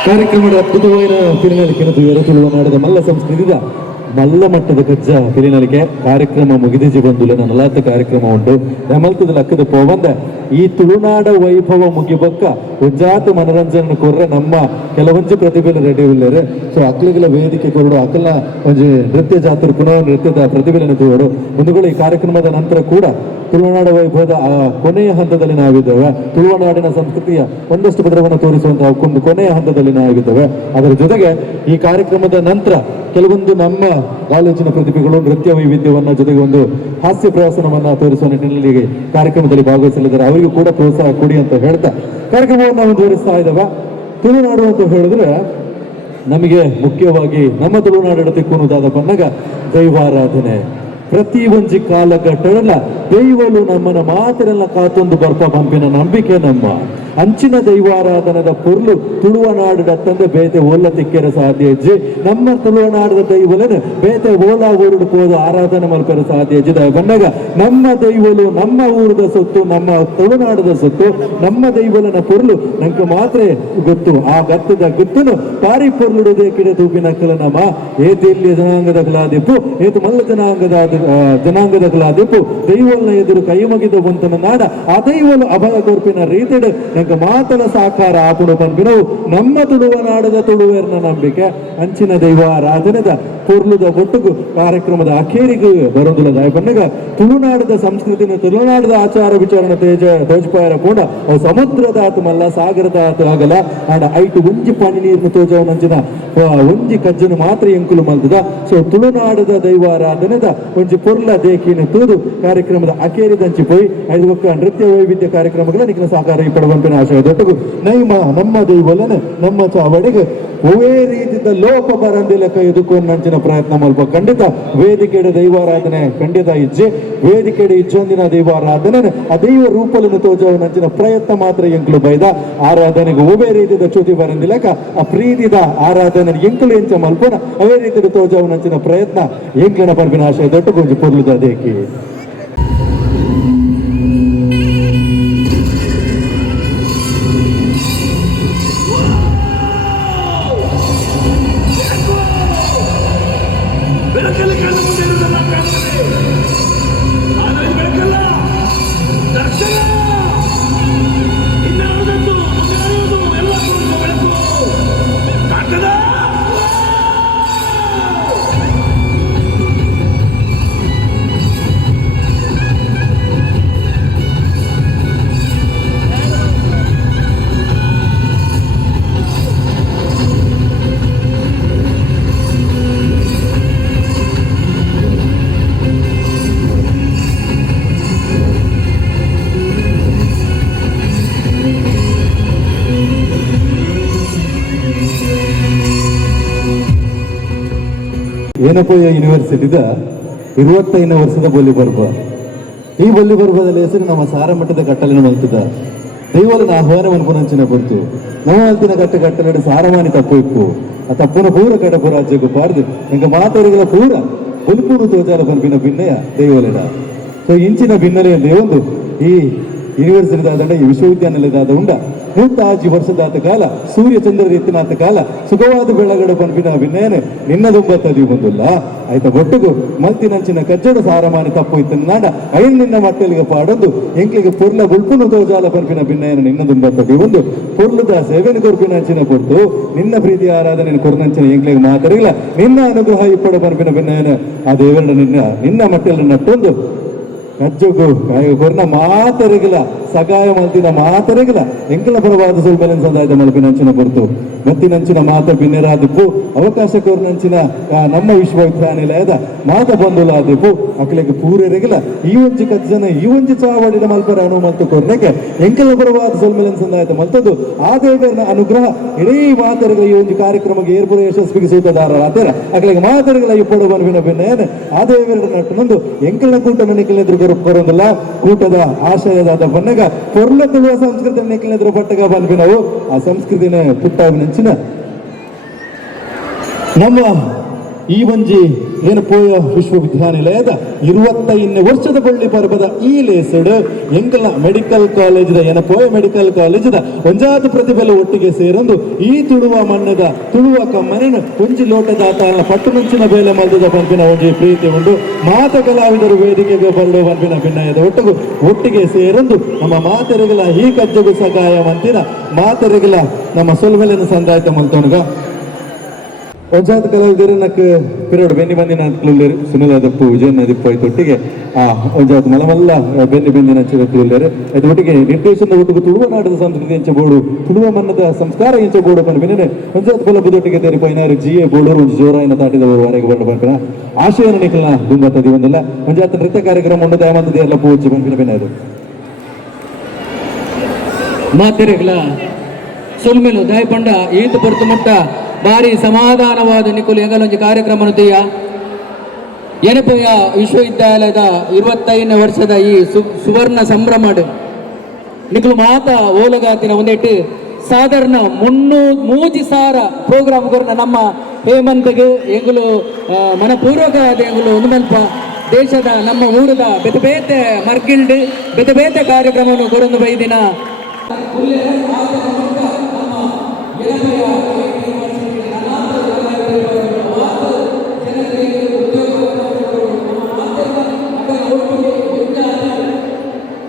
ಕಾರ್ಯಕ್ರಮದ ಅದ್ಭುತವಾದ ಪಿಲಿನಲಿಕೆ ತುಳುವನಾಡಿದ ಮಲ್ಲ ಸಂಸ್ಕೃತಿದ ಮಲ್ಲ ಮಟ್ಟದ ಕಜ್ಜ ಪಿಲಿನಲಿಕೆ ಕಾರ್ಯಕ್ರಮ ಮುಗಿದಿಜಿ ಬಂದುಲೆ ನಲವತ್ತು ಕಾರ್ಯಕ್ರಮ ಉಂಟು ನಮಲ್ತದ ಲಕ್ಕದ ಪೋವಂದ ಈ ತುಳುನಾಡ ವೈಭವ ಮುಗಿಬೊಕ್ಕ ಉಜ್ಜಾತು ಮನರಂಜನೆ ಕೊರ್ರೆ ನಮ್ಮ ಕೆಲವೊಂದು ಪ್ರತಿಭೆలు ರೆಡಿ ಉಳ್ಳೇರು ಸೊ ಅಕ್ಲಿಗಳ ವೇದಿಕೆ ಕೊರಡು ಅಕಲ ಒಂಜಿ ನೃತ್ಯ ಜಾತ್ರೆ ಪುನಃ ನೃತ್ಯದ ಪ್ರತಿಭೆಯನ್ನು ತೋರು ಮುಂದುಗಳು ಈ ಕಾರ್ಯಕ್ರಮದ ನಂತರ ಕೂಡ ತುಳುನಾಡ ವೈಭವದ ಕೊನೆಯ ಹಂತದಲ್ಲಿ ನಾವಿದ್ದೇವೆ. ತುಳುನಾಡಿನ ಸಂಸ್ಕೃತಿಯ ಒಂದಷ್ಟು ಪದರವನ್ನು ತೋರಿಸುವಂತಹ ಒಂದು ಕೊನೆಯ ಹಂತದಲ್ಲಿ ನಾವಿದ್ದೇವೆ. ಅದರ ಜೊತೆಗೆ ಈ ಕಾರ್ಯಕ್ರಮದ ನಂತರ ಕೆಲವೊಂದು ನಮ್ಮ ಕಾಲೇಜಿನ ಪ್ರತಿಭೆಗಳು ನೃತ್ಯ ವೈವಿಧ್ಯವನ್ನ ಜೊತೆಗೆ ಒಂದು ಹಾಸ್ಯ ಪ್ರವಾಸನವನ್ನ ತೋರಿಸುವ ನಿಟ್ಟಿನಲ್ಲಿ ಕಾರ್ಯಕ್ರಮದಲ್ಲಿ ಭಾಗವಹಿಸಲಿದ್ದಾರೆ. ಅವರಿಗೂ ಕೂಡ ಪ್ರೋತ್ಸಾಹ ಕೊಡಿ ಅಂತ ಹೇಳ್ತಾ ಕಾರ್ಯಕ್ರಮವನ್ನು ಮುಂದುವರಿಸ್ತಾ ಇದ್ದಾವೆ. ತುಳುನಾಡು ಅಂತ ಹೇಳಿದ್ರೆ ನಮಗೆ ಮುಖ್ಯವಾಗಿ ನಮ್ಮ ತುಳುನಾಡಿನ ತಿಕ್ಕುನುದಾದ ಪನ್ನಗ ದೈವಾರಾಧನೆ. ಪ್ರತಿ ಒಂಜಿ ಕಾಲಘಟ್ಟಲ್ಲ ದೈವಲು ನಮ್ಮನ್ನ ಮಾತಿರೆಲ್ಲ ಕಾತೊಂದು ಬರ್ಪ ಪಂಪಿನ ನಂಬಿಕೆ ನಮ್ಮ ಅಂಚಿನ ದೈವಾರಾಧನದ ಪೊರ್ಲು ತುಳುವನಾಡಿನ ತಂದೆ ಬೇತೆ ಓಲ ತಿಕ್ಕೆರ ಸಾಧ್ಯ ಹೆಜ್ಜೆ ನಮ್ಮ ತುಳುವನಾಡದ ದೈವಲನ್ನು ಬೇತೆ ಓಲ ಊರುಡು ಹೋದ ಆರಾಧನೆ ಮಲ್ಪರ ಸಾಧ್ಯ ಹೆಜ್ಜಿದ ಬಂದಾಗ ನಮ್ಮ ದೈವಲು ನಮ್ಮ ಊರದ ಸೊತ್ತು ನಮ್ಮ ತುಳುನಾಡದ ಸೊತ್ತು ನಮ್ಮ ದೈವಲನ ಪೊರ್ಲು ನಂಗೆ ಮಾತ್ರ ಗೊತ್ತು. ಆ ಗತ್ತದ ಗುತ್ತನು ಪಾರಿ ಪೊರ್ಲುಡುದೇ ಕಿಡ ತೂಪಿನ ನಮ್ಮ ಏತಿಲ್ಲಿ ಜನಾಂಗದ ಕಲಾದಿಪ್ಪು ಏತು ಮಲ್ಲ ಜನಾಂಗದ ಕಲಾದಿಪ್ಪು ದೈವಲ್ನ ಎದುರು ಕೈ ಮುಗಿದ ಬಂತನ ನಾಡ ಆ ದೈವಲು ಅಭಯ ಕೊರ್ಪಿನ ರೀತಿಡು ನಂಗೆ ಮಾತನ ಸಾಕಾರ ಆಪುಡು ಪಂಪಿನವು ನಮ್ಮ ತುಳುವನಾಡದ ತುಳುವೇರ್ನ ನಂಬಿಕೆ ಅಂಚಿನ ದೈವಾರಾಧನೆದ ಪೊರ್ಲುದ ಒಟ್ಟುಗು ಕಾರ್ಯಕ್ರಮದ ಅಖೇರಿಗೂ ಬರೋದಿಲ್ಲ. ಬಂದಾಗ ತುಳುನಾಡದ ಸಂಸ್ಕೃತಿನ ತುಳುನಾಡದ ಆಚಾರ ವಿಚಾರಣ ತೋಜ್ಪಾಯರ ಕೂಡ ಅವು ಸಮುದ್ರದ ಆತು ಮಲ್ಲ ಸಾಗರದ ಆತು ಆಗಲ್ಲ ಆಡ ಐಟು ಒಂಜಿ ಪಾಣಿ ನೀರ್ನ ತೋಜವ ನಂಚಿನ ಒಂಜಿ ಕಜ್ಜನು ಮಾತ್ರ ಎಂಕುಲು ಮಲ್ತದ. ಸೊ ತುಳುನಾಡದ ದೈವಾರಾಧನೆದ ಒಂಜಿ ಪೊರ್ಲ ದೇಕಿನ ತೂದು ಕಾರ್ಯಕ್ರಮದ ಅಖೇರಿದಂಚಿ ಪೋಯಿ ಐದು ಒಕ್ಕ ನೃತ್ಯ ವೈವಿಧ್ಯ ಕಾರ್ಯಕ್ರಮಗಳ ನಿಖಿನ ಸಾಕಾರ ಈ ಪಡವಂಪಿನ ಆಶಯ ದೊಟ್ಟಗು ನೈಮ ನಮ್ಮ ದೈವಲನೆ ನಮ್ಮ ಚಾವಡಿಗೆ ಒವೇ ರೀತಿಯ ಲೋಪ ಬರಂದಿಲ್ಲ ಕೈ ಎದುಕೊಂಡು ನಂಚಿನ ಪ್ರಯತ್ನ ಮಲ್ಪ ಖಂಡಿತ ವೇದಿಕೆಡೆ ದೈವಾರಾಧನೆ ಖಂಡಿತ ಇಜ್ಜೆ ವೇದಿಕೆಡೆ ಇಜ್ಜೊಂದಿನ ದೈವಾರಾಧನೆ ಆ ದೈವ ರೂಪలను ತೋಜವ ನಂಚಿನ ಪ್ರಯತ್ನ ಮಾತ್ರ ಎಂಕ್ಲು ಬೈದ ಆರಾಧನೆಗೆ ಒವೇ ರೀತಿಯ ಚ್ಯುತಿ ಬರಂದಿಲ್ಲಕ ಆ ಪ್ರೀತಿದ ಆರಾಧನೆ ಎಂಕ್ಲು ಎಂಚ ಮಲ್ಪನ ಅವೇ ರೀತಿಯ ತೋಜವ ನಂಚಿನ ಪ್ರಯತ್ನ ಎಂಕ್ಲಿನ ಪಂಪಿನ ಆಶಯ ದೊಡ್ಡ ಕೊಂಚ ಪೊರ್ಲುದ ದೇಕಿ ಏನಪ್ಪಯ್ಯ ಯೂನಿವರ್ಸಿಟಿದ 25ನೇ ವರ್ಷದ ಬೊಲ್ಲಿ ಬರ್ಬ. ಈ ಬೊಲ್ಲಿ ಬರ್ಬದಲ್ಲಿ ಹೆಸರು ನಮ್ಮ ಸಾರಮಠದ ಕಟ್ಟಲಿನ ಮಲ್ತದ ದೈವಲನ ಆಹ್ವಾನವನ್ನು ಪುನಂಚಿನ ಕೊಡ್ತು ನಮ್ಮ ಅಲ್ತಿನ ಕಟ್ಟಲೆ ಸಾರಮಾನಿ ತಪ್ಪು ಇಪ್ಪು ಆ ತಪ್ಪುನ ಪೂರ ಕಡಪು ರಾಜ್ಯಕ್ಕೂ ಪಾರ್ದು ಎಂಗ ಮಾತಾಡಿಗಳ ಪೂರ ಬುಲ್ಪೂರು ತೋಜಾರ ಪಂಪಿನ ಭಿನ್ನಯ ದೈವಲಿನ. ಸೊ ಇಂಚಿನ ಭಿನ್ನಲೆಯಲ್ಲಿ ಒಂದು ಈ ಯೂನಿವರ್ಸಿಟಿದಾದಂಡ ಈ ವಿಶ್ವವಿದ್ಯಾನಿಲಯದಾದ ಉಂಡ 105 ವರ್ಷದಾತ ಕಾಲ ಸೂರ್ಯ ಚಂದ್ರ ಎತ್ತಿನಾತ ಕಾಲ ಸುಖವಾದ ಬೆಳಗಡೆ ಪಂಪಿನ ಭಿನ್ನೇನೆ ನಿನ್ನದುಂಬತ್ತದಿ ಬಂದಿಲ್ಲ ಆಯ್ತಾ ಒಟ್ಟಿಗೂ ಮಲ್ತಿನಂಚಿನ ಕಜ್ಜಡ ಸಾರಮಾನಿ ತಪ್ಪು ಇತ್ತ ನಾಡ ಐನ್ ನಿನ್ನ ಮಟ್ಟಲಿಗೆ ಪಾಡೊಂದು ಎಂಕ್ಲಿಗೆ ಪೊರ್ಲ ಗುಲ್ಪುನು ತೋಜಾಲ ಪಂಪಿನ ಭಿನ್ನೇನೆ ನಿನ್ನದುಂಬತ್ತದಿ ಒಂದು ಪೊರ್ಲುದ ಸೇವೆನ ಕೊರ್ಪಿನಂಚಿನ ಕೊಡ್ತು ನಿನ್ನ ಪ್ರೀತಿ ಆರಾಧನೆ ಕೊರ್ನಂಚಿನ ಎಂಕ್ಲಿಗೆ ಮಾತಾಡಿಲ್ಲ ನಿನ್ನ ಅನುಗ್ರಹ ಇಪ್ಪಡ ಪಂಪಿನ ಭಿನ್ನೇನೆ ಆ ದೇವರನ್ನ ನಿನ್ನ ಮಟ್ಟಲ್ಲಿ ನಟ್ಟೊಂದು ಕಜ್ಜುಗು ಕೊರ್ನ ಮಾತರಿಗಿಲ್ಲ ಸಗಾಯ ಮಲ್ತಿನ ಮಾತರಿಗಿಲ್ಲ ಎಂಕಲ ಪರವಾದ ಸುಲ್ಬೆಲೆನ್ ಸಂದಾಯದ ಮಲ್ಪಿನಂಚಿನ ಕೊಡ್ತು ಮತ್ತಿನಂಚಿನ ಮಾತ ಭಿನ್ನರಾದಿಪ್ಪು ಅವಕಾಶ ಕೋರ್ನಂಚಿನ ನಮ್ಮ ವಿಶ್ವವಿದ್ಯಾನಿಲಯದ ಮಾತ ಬಂಧುಲಾದಿಪ್ಪು ಅಕ್ಲಿಗೆ ಪೂರೆರಿಗಿಲ್ಲ ಈ ಒಂಜಿ ಕಜ್ಜನ ಈ ಒಂಜಿ ಚಾವಡಿನ ಮಲ್ಪರ ಅನು ಮಲ್ತು ಕೊರ್ನೆಗೆ ಎಂಕಲ ಪರವಾದ ಸುಲ್ಬೆಲೆನ್ ಸಂದಾಯದ ಮಲ್ತದ್ದು ಆ ದೇವರನ ಅನುಗ್ರಹ ಇಡೀ ಮಾತರಿಗಳ ಈ ಒಂದು ಕಾರ್ಯಕ್ರಮಕ್ಕೆ ಏರ್ಪುರ ಯಶಸ್ವಿಗೆ ಸೂತದಾರ ಆತರ ಅಕ್ಲಿಗೆ ಮಾತರಿಗಳ ಇಪ್ಪಡು ಬನ್ವಿನ ಭಿನ್ನೇನೆ ಆ ದೇವರ ನಟ್ಟನೊಂದು ಎಂಕಲ ಕೂಟನ ನಿಖಿಲೆದ್ರು ಬರೋದಿಲ್ಲ ಕೂಟದ ಆಶಯದಾದ ಬನ್ನಗ ಪೊರ್ಲ ತುಳುವ ಸಂಸ್ಕೃತಿ ನಿಖಿಲೆದ್ರು ಪಟ್ಟಗ ಬನ್ವಿನವು ಆ ಸಂಸ್ಕೃತಿನ ಪುಟ್ಟ ನೆಂಚಿನ ನಮ್ಮ ಈ ಒಂಜಿ ಏನು ಪೋಯ ವಿಶ್ವವಿದ್ಯಾನಿಲಯದ 25ನೇ ವರ್ಷದ ಬಳ್ಳಿ ಪರ್ಬದ ಈ ಲೇಸಡ್ ಎಂಕಲ ಮೆಡಿಕಲ್ ಕಾಲೇಜ್ದ ಏನ ಪೋಯ ಮೆಡಿಕಲ್ ಕಾಲೇಜ್ದ ಒಂಜಾತು ಪ್ರತಿಭೆಲು ಒಟ್ಟಿಗೆ ಸೇರೊಂದು ಈ ತುಳುವ ಮಣ್ಣದ ತುಳುವ ಕಮ್ಮನನ್ನು ಒಂಜಿ ಲೋಟದಾತ ಪಟ್ಟು ಮುಂಚಿನ ಬೇಲೆ ಮಲ್ದದ ಪಂಪಿನ ಒಂಜಿ ಪ್ರೀತಿ ಉಂಡು ಮಾತ ಕಲಾವಿದರು ವೇದಿಕೆಗೆ ಬರಲು ಪಂಪಿನ ಭಿನ್ನಯದ ಒಟ್ಟಿಗೆ ಸೇರೊಂದು ನಮ್ಮ ಮಾತೆರೆಗಳ ಈ ಕಜ್ಜಗು ಸಹಾಯ ಮಂತಿನ ಮಾತೆರೆಗಳ ನಮ್ಮ ಸೊಲ್ಮೆಲಿನ ಸಂದಾಯತ ಮಲ್ತೋಣಗ ಒಂಜಾತ ಕಲಾವಿದರು ನಕ್ ಪಿರಡು ಬೆನ್ನಿ ಬಂದಿನ ಕ್ಲೂಲೇರು ಸುನಿಲ ದಪ್ಪು ವಿಜಯನ ದಿಪ್ಪ ಒಟ್ಟಿಗೆ ಆ ಒಂಜಾತ ಮಲಮಲ್ಲ ಬೆನ್ನಿ ಬೆಂದಿನ ಕ್ಲೂಲೇರು ಅದು ಒಟ್ಟಿಗೆ ನಿರ್ದೇಶನದ ಒಟ್ಟಿಗೆ ತುಳುವ ನಾಡದ ಸಂಸ್ಕೃತಿ ಎಂಚಬೋಡು ತುಳುವ ಮನ್ನದ ಸಂಸ್ಕಾರ ಎಂಚಬೋಡು ಪನ್ ಬೆನ್ನೆ ಒಂಜಾತ ಬಲಬುದೊಟ್ಟಿಗೆ ತೆರಿ ಪೈನಾರು ಜಿಯೆ ಬೋಳೂರು ಒಂಜಿ ಜೋರಾಯಿನ ತಾಟಿದವರೆಗೆ ಬಂದು ಬಂಪಿನ ಆಶಯನ ನಿಖಲ್ನ ದುಂಬತ್ತದಿ ಒಂದಿಲ್ಲ ಒಂಜಾತ ನೃತ್ಯ ಕಾರ್ಯಕ್ರಮ ಉಂಡು ದಯಮಂತದಿ ಎಲ್ಲ ಪೂಜಿ ಬಂಪಿನ ಬೆನ್ನದು ಮಾತೆರೆಗಳ ಸೊಲ್ಮೆಲು ದಯಪಂಡ ಈತ ಪೊರ್ತು ಮುಟ್ಟ ಭಾರಿ ಸಮಾಧಾನವಾದ ನಿಕುಲು ಎಂಗಲೊಂಜಿ ಕಾರ್ಯಕ್ರಮ ತೀಯ ಎನಪುಯ ವಿಶ್ವವಿದ್ಯಾಲಯದ 25ನೇ ವರ್ಷದ ಈ ಸುವರ್ಣ ಸಂಭ್ರಮ ನಿಕುಲು ಮಾತ ಓಲಗಾತಿನ ಒಂದೆಟ್ಟು ಸಾಧಾರಣ 300,000 ಪ್ರೋಗ್ರಾಮ್ ಕೊರನ ನಮ್ಮ ಹೇಮಂತ್ಗೆ ಎಂಗುಲು ಮನಪೂರ್ವಕವಾದ ಎಂಗುಲು ಒಂದು ಮಲ್ಪ ದೇಶದ ನಮ್ಮ ಊರದ ಬೇತೆ ಬೇತೆ ಮರ್ಗಿಲ್ಡ್ ಬೇತೆ ಬೇತೆ ಕಾರ್ಯಕ್ರಮವನ್ನು ಕೊರೊಂದು ಬೈದಿನ